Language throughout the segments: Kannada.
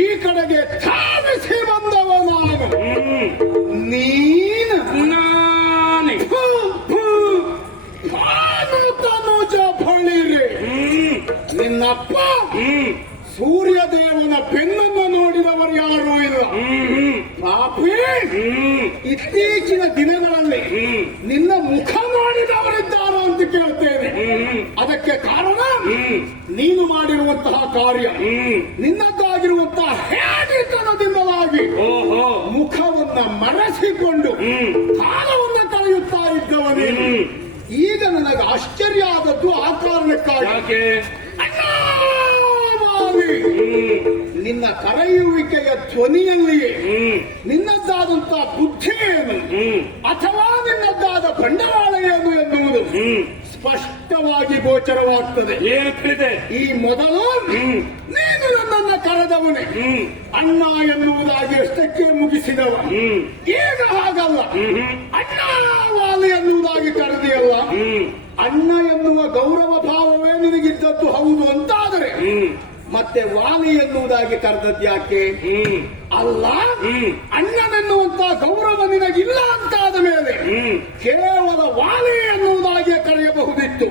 ಈ ಕಡೆಗೆ ಧಾವಿಸಿ ಬಂದವ ನಾನು. ನೀನು ನಾನೇ ತನುಜ ಬಳಿರಿ. ನಿನ್ನಪ್ಪ ಸೂರ್ಯದೇವನ ಬೆನ್ನನ್ನು ನೋಡಿದವರು ಯಾರೂ ಇಲ್ಲ. ಪಾಪಿ, ಇತ್ತೀಚಿನ ದಿನಗಳಲ್ಲಿ ನಿನ್ನ ಮುಖ ನೋಡಿದವರಿದ್ದಾರ ಅಂತ ಕೇಳ್ತೇನೆ. ಅದಕ್ಕೆ ಕಾರಣ ನೀನು ಮಾಡಿರುವಂತಹ ಕಾರ್ಯ, ನಿನ್ನದ್ದಾಗಿರುವಂತಹ ಹೇಡಿತನದಿಂದಲಾಗಿ ಮುಖವನ್ನ ಮರೆಸಿಕೊಂಡು ಕಾಲವನ್ನ ಕಳೆಯುತ್ತಾ ಇದ್ದವನೇ. ಈಗ ನನಗೆ ಆಶ್ಚರ್ಯ ಆದದ್ದು ಆ ಕಾರಣಕ್ಕಾಗಿ ನಿನ್ನ ಕರೆಯುವಿಕೆಯ ಧ್ವನಿಯಲ್ಲಿಯೇ ನಿನ್ನದ್ದಾದಂತಹ ಬುದ್ಧಿ ಏನು ಅಥವಾ ನಿನ್ನದ್ದಾದ ಬಂಡವಾಳ ಏನು ಎನ್ನುವುದು ಸ್ಪಷ್ಟವಾಗಿ ಗೋಚರವಾಗ್ತದೆ. ಈ ಮೊದಲು ನೀನು ನನ್ನನ್ನು ಕರೆದವನೇ ಅಣ್ಣ ಎನ್ನುವುದಾಗಿ ಅಷ್ಟಕ್ಕೆ ಮುಗಿಸಿದವ. ಈಗ ಹಾಗಲ್ಲ, ಅಣ್ಣ ವಾಲಿ ಎನ್ನುವುದಾಗಿ ಕರೆದಿಯಲ್ಲ. ಅಣ್ಣ ಎನ್ನುವ ಗೌರವ ಭಾವವೇ ನಿನಗಿದ್ದದ್ದು ಹೌದು ಅಂತಾದರೆ ಮತ್ತೆ ವಾಲಿ ಎನ್ನುವುದಾಗಿ ಕರೆದದ್ಯಾಕೆ? ಅಲ್ಲ, ಅಣ್ಣನೆನ್ನುವಂತಹ ಗೌರವ ನಿನಗಿಲ್ಲ ಅಂತಾದ ಮೇಲೆ ಕೇವಲ ವಾಲಿ ಎನ್ನುವುದಾಗಿ ಕರೆಯಬಹುದಿತ್ತು.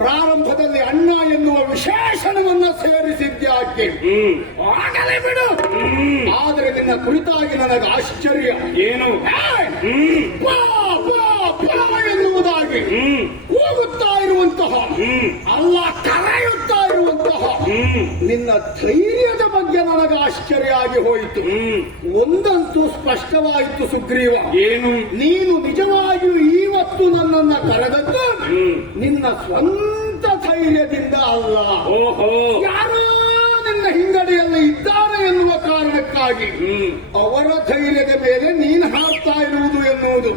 ಪ್ರಾರಂಭದಲ್ಲಿ ಅಣ್ಣ ಎನ್ನುವ ವಿಶೇಷಣವನ್ನ ಸೇರಿಸಿದ್ಯಾಕೆ? ಆಗಲೇ ಬಿಡು. ಆದರೆ ನಿನ್ನ ಕುರಿತಾಗಿ ನನಗೆ ಆಶ್ಚರ್ಯ ಏನು, ಎನ್ನುವುದಾಗಿ ಕೂಗುತ್ತಾ ಇರುವಂತಹ ಅಲ್ಲ ಕರೆಯುತ್ತಾ ಇರುವಂತಹ ನಿನ್ನ ಧೈರ್ಯದ ಬಗ್ಗೆ ನನಗೆ ಆಶ್ಚರ್ಯ ಆಗಿ ಹೋಯಿತು. ಒಂದಂತೂ ಸ್ಪಷ್ಟವಾಯಿತು ಸುಗ್ರೀವ, ಏನು? ನೀನು ನಿಜವಾಗಿಯೂ ಇವತ್ತು ನನ್ನನ್ನ ಕರೆದದ್ದು ನಿನ್ನ ಸ್ವಂತ ಧೈರ್ಯದಿಂದ ಅಲ್ಲ. ಯಾರೋ ನಿನ್ನ ಹಿಂಗಡೆಯಲ್ಲಿ ಇದ್ದಾರೆ ಎನ್ನುವ ಕಾರಣಕ್ಕಾಗಿ ಅವರ ಧೈರ್ಯದ ಮೇಲೆ ನೀನು ಹಾಕ್ತಾ ಇರುವುದು ಎನ್ನುವುದು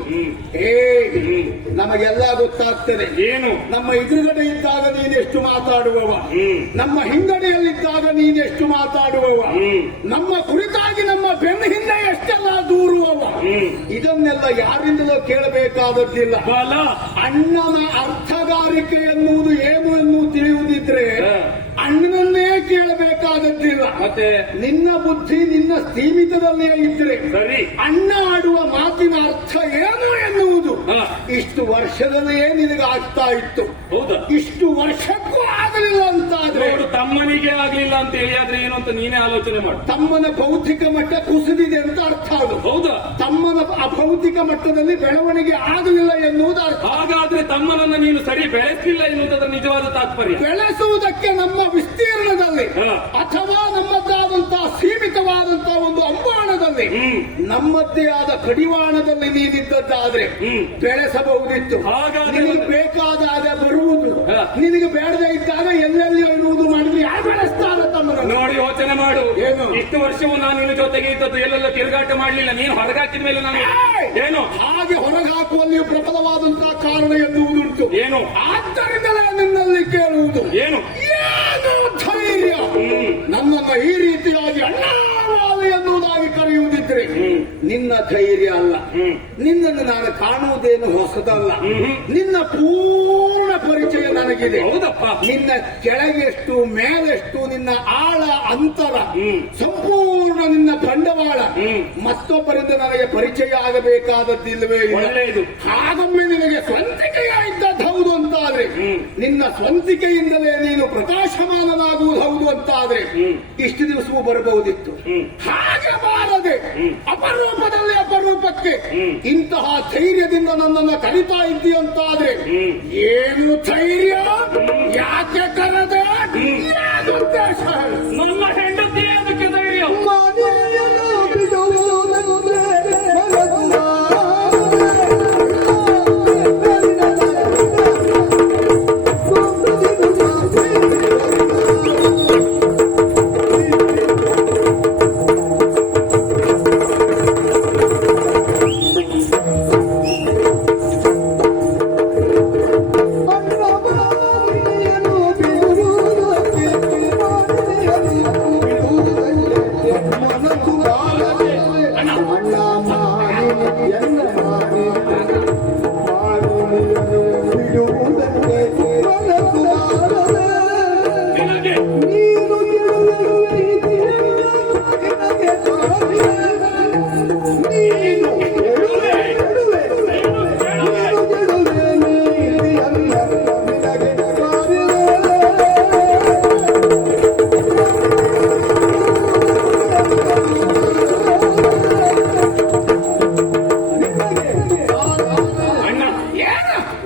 ನಮಗೆಲ್ಲ ಗೊತ್ತಾಗ್ತದೆ. ಏನು? ನಮ್ಮ ಎದುರುಗಡೆ ಇದ್ದಾಗ ನೀನೆಷ್ಟು ಮಾತಾಡುವವ, ನಮ್ಮ ಹಿಂಗಡೆಯಲ್ಲಿದ್ದಾಗ ನೀನೆಷ್ಟು ಮಾತಾಡುವವ, ನಮ್ಮ ಕುರಿತಾಗಿ ನಮ್ಮ ಬೆನ್ನ ಹಿಂದೆ ಎಷ್ಟೆಲ್ಲ ದೂರುವವ. ಇದನ್ನೆಲ್ಲ ಯಾರಿಂದಲೂ ಕೇಳಬೇಕಾದದ್ದಿಲ್ಲ. ಅಣ್ಣನ ಅರ್ಥಗಾರಿಕೆ ಎನ್ನುವುದು ಏನು ಎನ್ನುವುದು ತಿಳಿಯುವುದಿದ್ರೆ ಅಣ್ಣನನ್ನೇ ಕೇಳಬೇಕಾದದ್ದಿಲ್ಲ. ಮತ್ತೆ ನಿನ್ನ ಬುದ್ಧಿ ನಿನ್ನ ಸೀಮಿತದಲ್ಲೇ ಇದ್ರೆ ಸರಿ, ಅಣ್ಣ ಆಡುವ ಮಾತಿನ ಅರ್ಥ ಏನು ಎನ್ನುವುದು ಇಷ್ಟು ವರ್ಷದಲ್ಲೇ ನಿನಗೆ ಆಗ್ತಾ ಇತ್ತು. ಹೌದಾ? ಇಷ್ಟು ವರ್ಷಕ್ಕೂ ಆಗಲಿಲ್ಲ ಅಂತಾದ್ರೆ ತಮ್ಮನಿಗೆ ಆಗ್ಲಿಲ್ಲ ಅಂತ ಹೇಳಿ ಆದ್ರೆ ಏನು ಅಂತ ನೀನೇ ಆಲೋಚನೆ ಮಾಡು. ತಮ್ಮನ ಭೌತಿಕ ಮಟ್ಟ ಕುಸಿದಿದೆ ಅಂತ ಅರ್ಥ ಅದು. ಹೌದಾ? ತಮ್ಮನ ಅಭೌತಿಕ ಮಟ್ಟದಲ್ಲಿ ಬೆಳವಣಿಗೆ ಆಗಲಿಲ್ಲ ಎನ್ನುವುದು ಅರ್ಥ. ಹಾಗಾದ್ರೆ ತಮ್ಮನನ್ನ ನೀನು ಸರಿ ಬೆಳೆಸಲಿಲ್ಲ ಎನ್ನುವುದರ ನಿಜವಾದ ತಾತ್ಪರ್ಯ. ಬೆಳೆಸುವುದಕ್ಕೆ ನಮ್ಮ ವಿಸ್ತೀರ್ಣದಲ್ಲಿ ಅಥವಾ ನಮ್ಮದಾದಂತಹ ಸೀಮಿತವಾದಂತಹ ಒಂದು ಅಂಬಾಣದಲ್ಲಿ ನಮ್ಮದೇ ಆದ ಕಡಿವಾಣದಲ್ಲಿ ನೀನಿದ್ದದ್ದಾದ್ರೆ ಬೆಳೆಸಬಹುದಿತ್ತು. ನಿನಗೆ ಬೇಕಾದಾಗ ಬರುವುದು, ನಿನಗೆ ಬೇಡದೇ ಇದ್ದಾಗ ಎಲ್ಲೆಲ್ಲಿ ಇರುವುದು ಮಾಡಿದ್ರೆ ಯಾರು ಬೆಳೆಸ್ತಾರೆ ತಮ್ಮನ್ನು? ನೋಡಿ ಯೋಚನೆ ಮಾಡು. ಏನು? ಇಷ್ಟು ವರ್ಷವೂ ನಾನು ನಿನ್ನ ಜೊತೆಗೆ ಇದ್ದದ್ದು ಎಲ್ಲೆಲ್ಲ ತಿರುಗಾಟ ಮಾಡಲಿಲ್ಲ. ನೀನು ಹೊರಗಾಕಿದ ಮೇಲೆ ನಾನು ಏನು ಹಾಗೆ ಹೊರಗೆ ಹಾಕುವಲ್ಲಿ ಪ್ರಬಲವಾದಂತಹ ಕಾರಣ ಎನ್ನುವುದುಂಟು. ಏನು? ಆದ್ದರಿಂದಲೇ ನಿನ್ನಲ್ಲಿ ಕೇಳುವುದು ಏನು? ಏನು ಧೈರ್ಯ ನನ್ನನ್ನ ಈ ರೀತಿಯಾಗಿ ಅಣ್ಣಾವಾಲಿ ಎನ್ನುವುದಾಗಿ ಕರೆಯುವುದಿದ್ರೆ ನಿನ್ನ ಧೈರ್ಯ ಅಲ್ಲ. ನಿನ್ನನ್ನು ನಾನು ಕಾಣುವುದೇನು ಹೊಸದಲ್ಲ. ನಿನ್ನ ಪೂರ್ಣ ಪರಿಚಯ ನನಗಿದೆ. ಹೌದಪ್ಪ. ನಿನ್ನ ಕೆಳಗೆಷ್ಟು ಮೇಲೆಷ್ಟು ನಿನ್ನ ಆಳ ಅಂತರ ಸಂಪೂರ್ಣ ನಿನ್ನ ಬಂಡವಾಳ ಮತ್ತೊಬ್ಬರಿಂದ ನನಗೆ ಪರಿಚಯ ಆಗಬೇಕಾದದ್ದಿಲ್ಲವೇ? ಒಳ್ಳೆಯದು. ಹಾಗೊಮ್ಮೆ ನಿನಗೆ ಸ್ವಂತಿಕೆಯ ಇದ್ದದ್ದು ಹೌದು ಅಂತಾದ್ರೆ ನಿನ್ನ ಸ್ವಂತಿಕೆಯಿಂದಲೇ ನೀನು ಪ್ರಕಾಶಮಾನನಾಗುವುದು ಹೌದು ಅಂತಾದ್ರೆ ಇಷ್ಟು ದಿವಸವೂ ಬರಬಹುದಿತ್ತು. ಹಾಗೆ ಬಾರದೆ ಅಪರೂಪದಲ್ಲಿ ಅಪರೂಪಕ್ಕೆ ಇಂತಹ ಧೈರ್ಯದಿಂದ ನನ್ನನ್ನು ಕಲಿತಾ ಇದ್ದೀಯಂತಾದ್ರೆ ಏನು ಧೈರ್ಯ? ಯಾಕೆ ಕರೆದೆ? ಉದ್ದೇಶ? ನಮ್ಮ ಹೆಂಡತಿ ಅದಕ್ಕೆ ಧೈರ್ಯ. ಮನಸ್ಸು ಬಾರದೆ ಅಣ್ಣ ಮಾಡಿ ಎಲ್ಲ ಮಾಡಿ ಬಿಡುವುದಕ್ಕೆ ಮನಸ್ಸು ಬಾರದೆ ನೀನು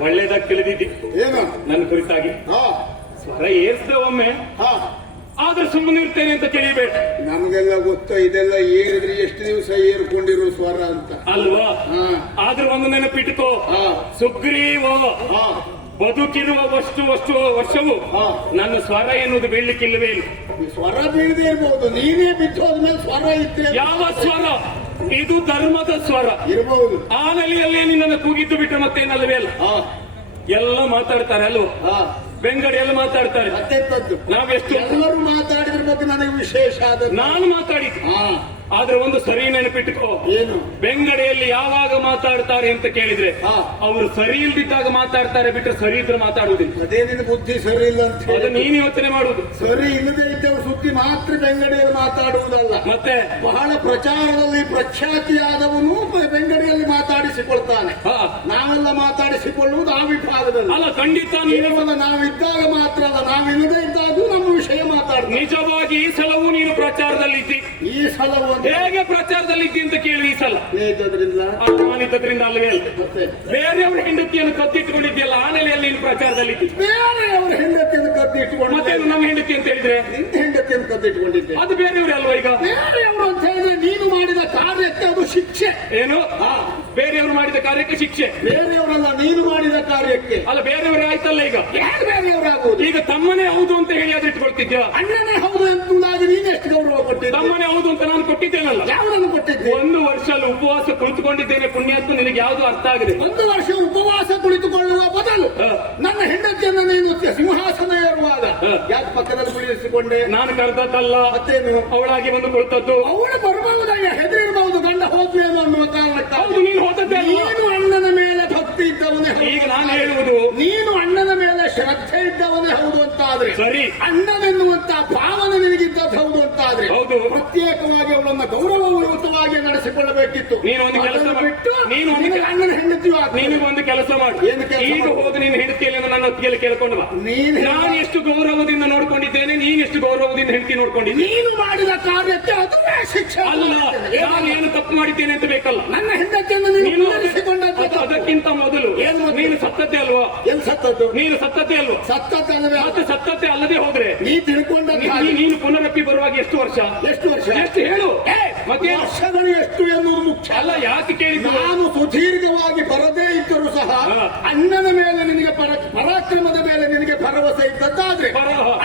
ಒಳ್ಳೇದಾಗಿ ತಿಳಿದಿದ್ದಿ ಏನು ನನ್ನ ಕುರಿತಾಗಿ ಹಾ ಸ್ವರ ಏರ್ಸ್ದೆ ಒಮ್ಮೆ ಹಾ ಆದ್ರೆ ಸುಮ್ಮನೆ ಇರ್ತೇನೆ ಅಂತ ತಿಳಿಬೇಡ. ನಮಗೆಲ್ಲ ಗೊತ್ತ ಇದೆಲ್ಲ ಏರಿದ್ರೆ ಎಷ್ಟು ದಿವಸ ಏರ್ಕೊಂಡಿರೋ ಸ್ವರ ಅಂತ ಅಲ್ವಾ? ಹಾ ಆದ್ರೆ ಒಂದು ನೆನಪಿಟ್ಕೋ, ಹಾ ಸುಗ್ರೀವ ಹಾ ಬದುಕಿರುವ ವರ್ಷವು ಹಾ. ನನ್ನ ಸ್ವರ ಎನ್ನುವುದು ಬೀಳ್ಲಿಕ್ಕಿಲ್ಲವೇ ಇಲ್ಲ. ಈ ಸ್ವರ ಬೀಳದೆ ಇರ್ಬಹುದು, ನೀನೇ ಬಿಟ್ಟು ಹೋದ್ಮೇಲೆ ಸ್ವರ ಇದ್ರೆ ಯಾವ ಸ್ವರ? ಇದು ಧರ್ಮದ ಸ್ವರ. ಇರಬಹುದು. ಆ ನೆಲೆಯಲ್ಲೇ ನಿನ್ನನ್ನು ಕೂಗಿದ್ದು ಬಿಟ್ಟು ಮತ್ತೇನಲ್ಲವೇ ಅಲ್ಲ. ಹಾ ಎಲ್ಲ ಮಾತಾಡ್ತಾರೆ ಅಲ್ವ? ಹಾ ಬೆಂಗಡಿ ಎಲ್ಲ ಮಾತಾಡ್ತಾರೆ. ಮತ್ತೆಂತದ್ದು ನಾವೆಷ್ಟು ಎಲ್ಲರೂ ಮಾತಾಡಿದ್ರ ಬಗ್ಗೆ ನನಗೆ ವಿಶೇಷ ಆದ ನಾನು ಮಾತಾಡಿದ್ದು. ಹಾ ಆದ್ರೆ ಒಂದು ಸರಿ ನೆನಪಿಟ್ಟುಕೋ, ಏನು ಬೆಂಗಡೆಯಲ್ಲಿ ಯಾವಾಗ ಮಾತಾಡ್ತಾರೆ ಅಂತ ಕೇಳಿದ್ರೆ ಹಾ. ಅವರು ಸರಿ ಇಲ್ದಿದ್ದಾಗ ಮಾತಾಡ್ತಾರೆ, ಬಿಟ್ಟರೆ ಸರಿ ಇದ್ರೆ ಮಾತಾಡುವುದಿಲ್ಲ. ಅದೇ ನಿನ್ನ ಬುದ್ಧಿ ಸರಿ ಇಲ್ಲ ಅಂತ ಅದು ಹೇಳಿ ನೀನು ಯೋಚನೆ ಮಾಡುವುದು. ಸರಿ ಇಲ್ಲದೆ ಇದ್ದವ ಸುದ್ದಿ ಮಾತ್ರ ಬೆಂಗಡಿಯಲ್ಲಿ ಮಾತಾಡುವುದಲ್ಲ, ಮತ್ತೆ ಬಹಳ ಪ್ರಚಾರದಲ್ಲಿ ಪ್ರಖ್ಯಾತಿಯಾದವನು ಬೆಂಗಡಿಯಲ್ಲಿ ಮಾತಾಡಿಸಿಕೊಳ್ತಾನೆ. ಹಾ. ನಾವೆಲ್ಲ ಮಾತಾಡಿಸಿಕೊಳ್ಳುವುದು ಆ ವಿಭಾಗದಲ್ಲಿ ಅಲ್ಲ, ಖಂಡಿತ ನೀನು ಕೇವಲ ನಾವಿದ್ದಾಗ ಮಾತ್ರ ಅಲ್ಲ, ನಾವಿಲ್ಲದೆ ಇದ್ದಾಗೂ ನಮ್ಮ ವಿಷಯ ಮಾತಾಡ್ತೀವಿ. ನಿಜವಾಗಿ ಈ ಸಲವೂ ನೀನು ಪ್ರಚಾರದಲ್ಲಿದ್ದಿ. ಈ ಸಲ ಹೇಗೆ ಪ್ರಚಾರದಲ್ಲಿದ್ದಿ ಅಂತ ಕೇಳಿ ಈ ಸಲ ಹೇಗದ್ರಿಂದ ಅನುಮಾನಿತದ್ರಿಂದ ಅಲ್ಲವೇ ಅಲ್ಲ. ಮತ್ತೆ ಬೇರೆಯವ್ರ ಹೆಂಡತಿಯನ್ನು ಕತ್ತಿಟ್ಟುಕೊಂಡಿದ್ಯಲ್ಲ, ಆ ನೆಲೆಯಲ್ಲಿ ನೀನು ಪ್ರಚಾರದಲ್ಲಿದ್ದಿ. ಬೇರೆಯವರ ಹೆಂಡತಿಯನ್ನು ಕದ್ದಿಟ್ಟುಕೊಂಡು ಮತ್ತೆ ನಮ್ಮ ಹೆಂಡತಿ ಅಂತ ಹೇಳಿದ್ರೆ ನಿನ್ನ ಹೆಂಡತಿಯನ್ನು ಕದ್ದಿಟ್ಟುಕೊಂಡಿದ್ದೆ. ಅದು ಬೇರೆಯವ್ರೆ ಅಲ್ವಾ? ಈಗ ಬೇರೆಯವರು ಅಂತ ಹೇಳಿದ್ರೆ ನೀನು ಮಾಡಿದ ಕಾರ್ಯಕ್ಕೆ ಅದು ಶಿಕ್ಷೆ. ಏನು? ಬೇರೆಯವರು ಮಾಡಿದ ಕಾರ್ಯಕ್ಕೆ ಶಿಕ್ಷೆ. ಬೇರೆಯವರಲ್ಲ, ನೀನು ಮಾಡಿದ ಕಾರ್ಯಕ್ಕೆ. ಅಲ್ಲ, ಬೇರೆಯವರೇ ಆಯ್ತಲ್ಲ. ಈಗ ಯಾರು ಬೇರೆಯವರಾಗುವುದು? ಈಗ ತಮ್ಮನೇ ಹೌದು ಅಂತ ಹೇಳಿ ಆದ್ರೆ ಇಟ್ಕೊಳ್ತಿದ್ಯಾ? ಅಣ್ಣನೇ ಹೌದು ಎಂಬುದಾಗಿ ನೀನೆಷ್ಟು ಗೌರವ ಕೊಟ್ಟಿದ್ದೆ? ತಮ್ಮನೇ ಹೌದು ಅಂತ ನಾನು ಕೊಟ್ಟಿದ್ದೇನಲ್ಲ. ಯಾವುದನ್ನು ಕೊಟ್ಟಿದ್ದೆ? ಒಂದು ವರ್ಷ ಅಲ್ಲಿ ಉಪವಾಸ ಕುಳಿತುಕೊಂಡಿದ್ದೇನೆ ಪುಣ್ಯಾತ್ಮ, ನಿನಗೆ ಯಾವುದು ಅರ್ಥ ಆಗಿದೆ? ಒಂದು ವರ್ಷ ಉಪವಾಸ ಕುಳಿತುಕೊಳ್ಳುವ ಬದಲು ನನ್ನ ಹೆಂಡತಿಯನ್ನು ನೀನು ಸಿಂಹಾಸನ ಏರುವಾಗ ಯಾಕೆ ಪಕ್ಕದಲ್ಲಿ ಕುಳಿಸಿಕೊಂಡೆ? ನಾನು ಕರೆದದ್ದಲ್ಲ, ಮತ್ತೇನು? ಅವಳಾಗಿ ಬಂದು ಕುಳಿತದ್ದು. ಅವಳು ಬರುವಂಗ ಹೆದರಿರಬಹುದು, ಗಂಡ ಹೋದ್ಲೇನೋ ಅನ್ನುವ ಕಾರಣಕ್ಕೆ. ಹೌದು, ನೀನು ಹೋದದ್ದೇ ಅಲ್ವಾ? ನೀನು ಅಣ್ಣನ ಮೇಲೆ ಭಕ್ತಿ ಇದ್ದವನೇ. ಈಗ ನಾನು ಹೇಳುವುದು, ನೀನು ಅಣ್ಣನ ಮೇಲೆ ಶ್ರದ್ಧೆ ಇದ್ದವನೇ ಹೌದು ಅಂತಾದ್ರೆ, ಸರಿ, ಅಣ್ಣನೆನ್ನುವಂತ ಭಾವನೆ ನಿನಗಿದ್ದದ್ದು ಹೌದು ಅಂತಾದ್ರೆ, ಹೌದು, ಪ್ರತ್ಯೇಕವಾಗಿ ಅವಳನ್ನ ಗೌರವಯುತವಾಗಿ ನಡೆಸಿಕೊಳ್ಳಬೇಕಿತ್ತು. ನೀನು ಒಂದು ಕೆಲಸ ಮಾಡು. ಬಿಟ್ಟು ನೀನು ಅಣ್ಣನ ಹೆಂಡತಿಯು ನೀನು ಒಂದು ಕೆಲಸ ಮಾಡು. ಏನು ಕೆಲಸ ಈಗ ಮಾಡು? ಹೋದ ನಿನ್ನ ಹೆಂಡತಿಯಲ್ಲಿ ನನ್ನ ಹೊತ್ತಿಗೆಯಲ್ಲಿ ಕೇಳ್ಕೊಂಡು ಬಾ. ನಾನು ಎಷ್ಟು ಗೌರವದಿಂದ ನೋಡ್ಕೊಂಡಿದ್ದೇನೆ, ನೀನು ಎಷ್ಟು ಗೌರವದಿಂದ ಹೆಂಡತಿ ನೋಡ್ಕೊಂಡಿದ್ದೀನಿ. ನೀನು ಮಾಡಿದ ಕಾರ್ಯಕ್ಕೆ ಅದುವೇ ಶಿಕ್ಷೆ ಅಲ್ಲ, ನಾನು ಏನು ತಪ್ಪು ಮಾಡಿದ್ದೇನೆ ಅಂತ ಬೇಕಲ್ಲ. ನನ್ನ ಹೆಂಡತಿಯನ್ನು ನೀನು ನಡೆಸಿಕೊಂಡದ್ದು. ಅದಕ್ಕಿಂತ ಮೊದಲು ನೀನು ಸತ್ತದ್ದೇ ಅಲ್ವಾ? ಎಲ್ಲಿ ಸತ್ತದ್ದು? ನೀನು ಸತ್ತದ್ದೇ ಅಲ್ವಾ? ಸತ್ತಲ್ಲವೇ? ಮತ್ತೆ ಸತ್ತದ್ದೇ ಅಲ್ಲದೆ ಹೋದ್ರೆ ನೀ ತಿಳ್ಕೊಂಡ ನೀನು ಪುನರಪ್ಪಿ ಬರುವಾಗ ಎಷ್ಟು ವರ್ಷ? ಎಷ್ಟು ವರ್ಷ? ಎಷ್ಟು ಹೇಳು? ಮತ್ತೆ ವರ್ಷಗಳು ಎಷ್ಟು ಎನ್ನುವುದು ಮುಖ್ಯ ಅಲ್ಲ. ಯಾಕೆ ಕೇಳಿದ್ದು? ನಾನು ಸುದೀರ್ಘವಾಗಿ ಬರದೇ ಇದ್ದರೂ ಸಹ ಅಣ್ಣನ ಮೇಲೆ ನಿನಗೆ ಪರಾಕ್ರಮದ ಮೇಲೆ ನಿನಗೆ ಭರವಸೆ ಇದ್ದದ್ದಾದ್ರೆ,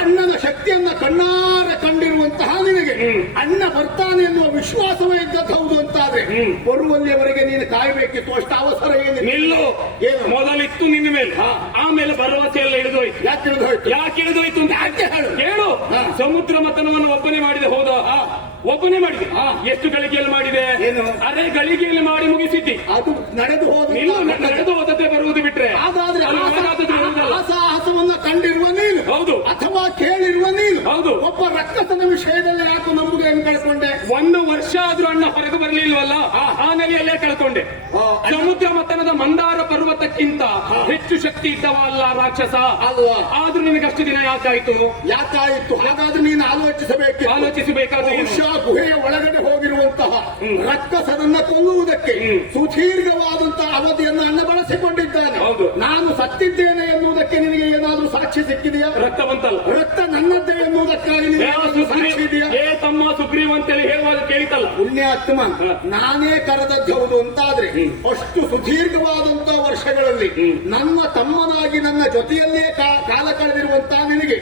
ಅಣ್ಣನ ಶಕ್ತಿಯನ್ನ ಕಣ್ಣಾರ ಕಂಡಿರುವಂತಹ ನಿನಗೆ ಅಣ್ಣ ಬರ್ತಾನೆ ಎನ್ನುವ ವಿಶ್ವಾಸವೇ ಇದ್ದದ್ದು ಹೌದು ಅಂತಾದ್ರೆ, ಬರುವಲ್ಲಿಯವರೆಗೆ ನೀನು ಕಾಯಬೇಕಿತ್ತು. ಅಷ್ಟು ಅವಸರ ಏನಿಲ್ಲ. ನಿಲ್ಲು. ಏನು? ಮೊದಲಿತ್ತು ನಿನ್ನ ಮೇಲೆ, ಆಮೇಲೆ ಭರವಸೆ ಎಲ್ಲ ಇಳಿದೋಯ್ತು. ಯಾಕೆ ತಿಳಿದೋಯ್ತು? ಯಾಕೆ ಇಳಿದೋಯ್ತು ಅಂತ ಯಾಕೆ ಹೇಳು. ಕೇಳು. ಸಮುದ್ರ ಮಥನವನ್ನು ಒಬ್ಬನೇ ಮಾಡಿದೆ. ಹೌದಾ? ಒಬ್ಬನೇ ಮಾಡಿದೆ. ಎಷ್ಟು ಗಳಿಗೆಯಲ್ಲಿ ಮಾಡಿದೆ? ಏನು? ಅದೇ ಗಳಿಗೆಯಲ್ಲಿ ಮಾಡಿ ಮುಗಿಸಿದ್ದಿ. ಅದು ನಡೆದು ಹೋದ ನಡೆದು ಹೋದದ್ದೇ ಬರುವುದು ಬಿಟ್ರೆ. ಹಾಗಾದ್ರೆ ಆ ಸಾಹಸವನ್ನ ಕಂಡಿರುವ ನೀನು, ಹೌದು, ಅಥವಾ ಕೇಳಿರುವ ನೀನು, ಹೌದು, ಒಬ್ಬ ರಕ್ಕಸನ ವಿಷಯದಲ್ಲಿ ಯಾಕೆ ನಂಬುದೇನು ಕಳ್ಕೊಂಡೆ? ಒಂದು ವರ್ಷ ಆದ್ರೂ ಅಣ್ಣ ಹೊರಗೆ ಬರಲಿಲ್ವಲ್ಲ, ಆ ನೆಲೆಯಲ್ಲೇ ಕಳ್ಕೊಂಡೆ. ಸಮುದ್ರ ಮಥನದ ಮಂದಾರ ಪರ್ವತಕ್ಕಿಂತ ಹೆಚ್ಚು ಶಕ್ತಿ ಇದ್ದವ ಅಲ್ಲ ರಾಕ್ಷಸ ಅಲ್ವಾ? ಆದ್ರೂ ನಿನಗಷ್ಟು ದಿನ ಯಾಕಾಯ್ತು? ಯಾಕಾಯ್ತು? ಹಾಗಾದ್ರೆ ನೀನು ಆಲೋಚಿಸಬೇಕಾದ್ರೆ ಗುಹೆಯ ಒಳಗಡೆ ಹೋಗಿರುವಂತಹ ರಕ್ಕಸನನ್ನ ಕೊಲ್ಲುವುದಕ್ಕೆ ಸುದೀರ್ಘವಾದಂತಹ ಅವಧಿಯನ್ನು ಅಣ್ಣ ಬಳಸಿಕೊಂಡಿದ್ದಾನೆ. ಹೌದು. ನಾನು ಸತ್ತಿದ್ದೇನೆ ಎನ್ನುವುದಕ್ಕೆ ನಿನಗೆ ಏನಾದ್ರೂ ಸಾಕ್ಷಿ ಸಿಕ್ಕಿದೆಯಾ? ರಕ್ತ ಬಂತಲ್ಲ. ರಕ್ತ ನನ್ನದ್ದೇ ಎನ್ನುವುದಕ್ಕಾಗಿ ಸಾಕ್ಷಿ ಇದೆಯಾ? ತಮ್ಮ ಸುಗ್ರೀವ ಅಂತೇಳಿ ಹೇಳುವಾಗ ಕೇಳಿತಲ್ಲ. ಪುಣ್ಯಾತ್ಮ, ನಾನೇ ಕರೆದದ್ದು ಅಂತಾದ್ರೆ ಅಷ್ಟು ಸುದೀರ್ಘವಾದಂತಹ ವರ್ಷಗಳಲ್ಲಿ ನನ್ನ ತಮ್ಮನಾಗಿ ನನ್ನ ಜೊತೆಯಲ್ಲೇ ಕಾಲ ಕಳೆದಿರುವಂತಹ ನಿನಗೆ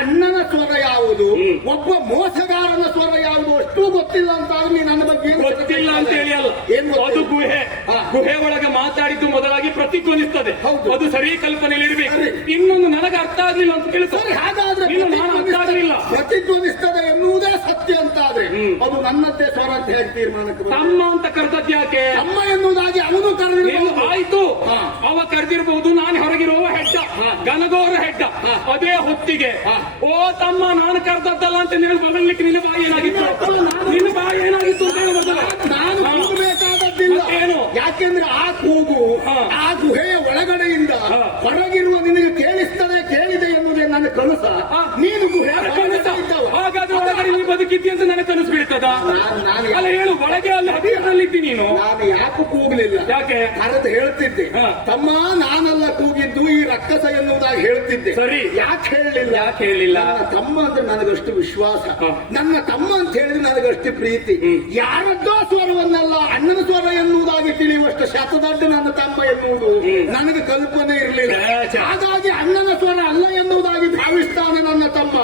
ಅಣ್ಣನ ಸ್ವರ ಯಾವುದು, ಒಬ್ಬ ಮೋಸಗಾರನ ಸ್ವರ ಯಾವುದು ಅಷ್ಟು ಗೊತ್ತಿಲ್ಲ ಅಂತಾದ್ರೆ ನೀನು ನನ್ನ ಬಗ್ಗೆ ಗೊತ್ತಿಲ್ಲ ಅಂತ ಹೇಳಿ ಅಲ್ಲ. ಅದು ಗುಹೆ ಒಳಗೆ ಮಾತಾಡಿದ್ದು ಮೊದಲಾಗಿ ಪ್ರತಿಧ್ವನಿಸ್ತದೆ. ಅದು ಸರಿ ಕಲ್ಪನೆಯಲ್ಲಿ ಇರಬೇಕು. ಇನ್ನೊಂದು ನನಗೆ ಅರ್ಥ ಆಗ್ಲಿಲ್ಲ ಅಂತ ಕೇಳಿ. ಹಾಗಾದ್ರೆ ನಾನು ಅರ್ಥ ಆಗಲಿಲ್ಲ. ಪ್ರತಿಧ್ವನಿಸ್ತದೆ ಎನ್ನುವುದೇ ಸತ್ಯ. ಸತ್ಯ ಅಂತ ಆದ್ರೆ ಅದು ನನ್ನದ್ದೇ ಸ್ವರ ಅಂತ ಹೇಳಿ ತೀರ್ಮಾನಕ್ಕೆ ಬಂದೆ. ತಮ್ಮ ಅಂತ ಕರೆದದ್ಯಾಕೆ? ಅಮ್ಮ ಎನ್ನುವುದಾಗಿ ಅವನು ಏನು ಕರೆದಿರಬಹುದು. ಆಯ್ತು, ಹಾ. ಅವ ಕರೆದಿರಬಹುದು, ನಾನು ಹೊರಗಿರುವ ಹೆಡ್ಡ, ಗನಗೋರ ಹೆಡ್ಡ. ಅದೇ ಹೊತ್ತಿಗೆ ಓ ತಮ್ಮ ನಾನು ಕರೆದದ್ದಲ್ಲ ಅಂತ ನೀವು ಬರಲಿಕ್ಕೆ ನಿನ್ನ ಬಾಯಿ ಏನಾಗಿತ್ತು? ನಿನ್ನ ಬಾಯಿ ಏನಾಗಿತ್ತು ಅಂತ ಹೇಳಬಾರ್ದಲ್ಲ? ನಾನು ಕೂಗಬೇಕಾದದ್ದಿಲ್ಲ. ಏನು? ಯಾಕೆಂದ್ರೆ ಆ ಕೂಗು ಆ ಗುಹೆಯ ಒಳಗಡೆಯಿಂದ ಹೊರಗಿರುವ ನಿನಗೆ ಕೇಳಿದೆ ಎನ್ನುವುದೇ ನನ್ನ ಕನಸ. ನೀನು ಗುಹೆ ಹಾಗಾದ್ರೆ ಒಳಗಡೆ ನೀವು ಬದುಕಿದ್ದಿ ಅಂತ ನನಗೆ ಕನಸು ಬೀಳ್ತದ? ಅಲ್ಲ ಹೇಳು, ಒಳಗೆ ಅಲ್ಲಿ ಹತ್ತಿರದಲ್ಲಿದ್ದಿ ನೀನು. ನಾನು ಯಾಕೆ ಕೂಗಲಿಲ್ಲ? ಯಾಕೆ? ಕರೆದು ಹೇಳ್ತಿದ್ದೆ, ತಮ್ಮ ನಾನೆಲ್ಲ ಕೂಗಿದ್ದು ಈ ರಕ್ಕಸ ಎನ್ನುವುದಾಗಿ ಹೇಳ್ತಿದ್ದೆ. ಸರಿ, ಯಾಕೆ ಹೇಳಲಿಲ್ಲ? ಯಾಕೆ ಹೇಳಿಲ್ಲ? ನನ್ನ ತಮ್ಮ ಅಂದ್ರೆ ನನಗಷ್ಟು ವಿಶ್ವಾಸ, ನನ್ನ ತಮ್ಮ ಅಂತ ಹೇಳಿದ್ರೆ ನನಗಷ್ಟು ಪ್ರೀತಿ. ಯಾರದ್ದೋ ಸ್ವರವನ್ನಲ್ಲ ಅಣ್ಣನ ಸ್ವರ ಎನ್ನುವುದಾಗಿ ತಿಳಿಯುವಷ್ಟು ಶತದಡ್ಡ ನನ್ನ ತಮ್ಮ ಎನ್ನುವುದು ನನಗೆ ಕಲ್ಪನೆ ಇರಲಿಲ್ಲ. ಹಾಗಾಗಿ ಅಣ್ಣನ ಸ್ವರ ಅಲ್ಲ ಎನ್ನುವುದಾಗಿ ಭಾವಿಸ್ತಾನೆ ನನ್ನ ತಮ್ಮ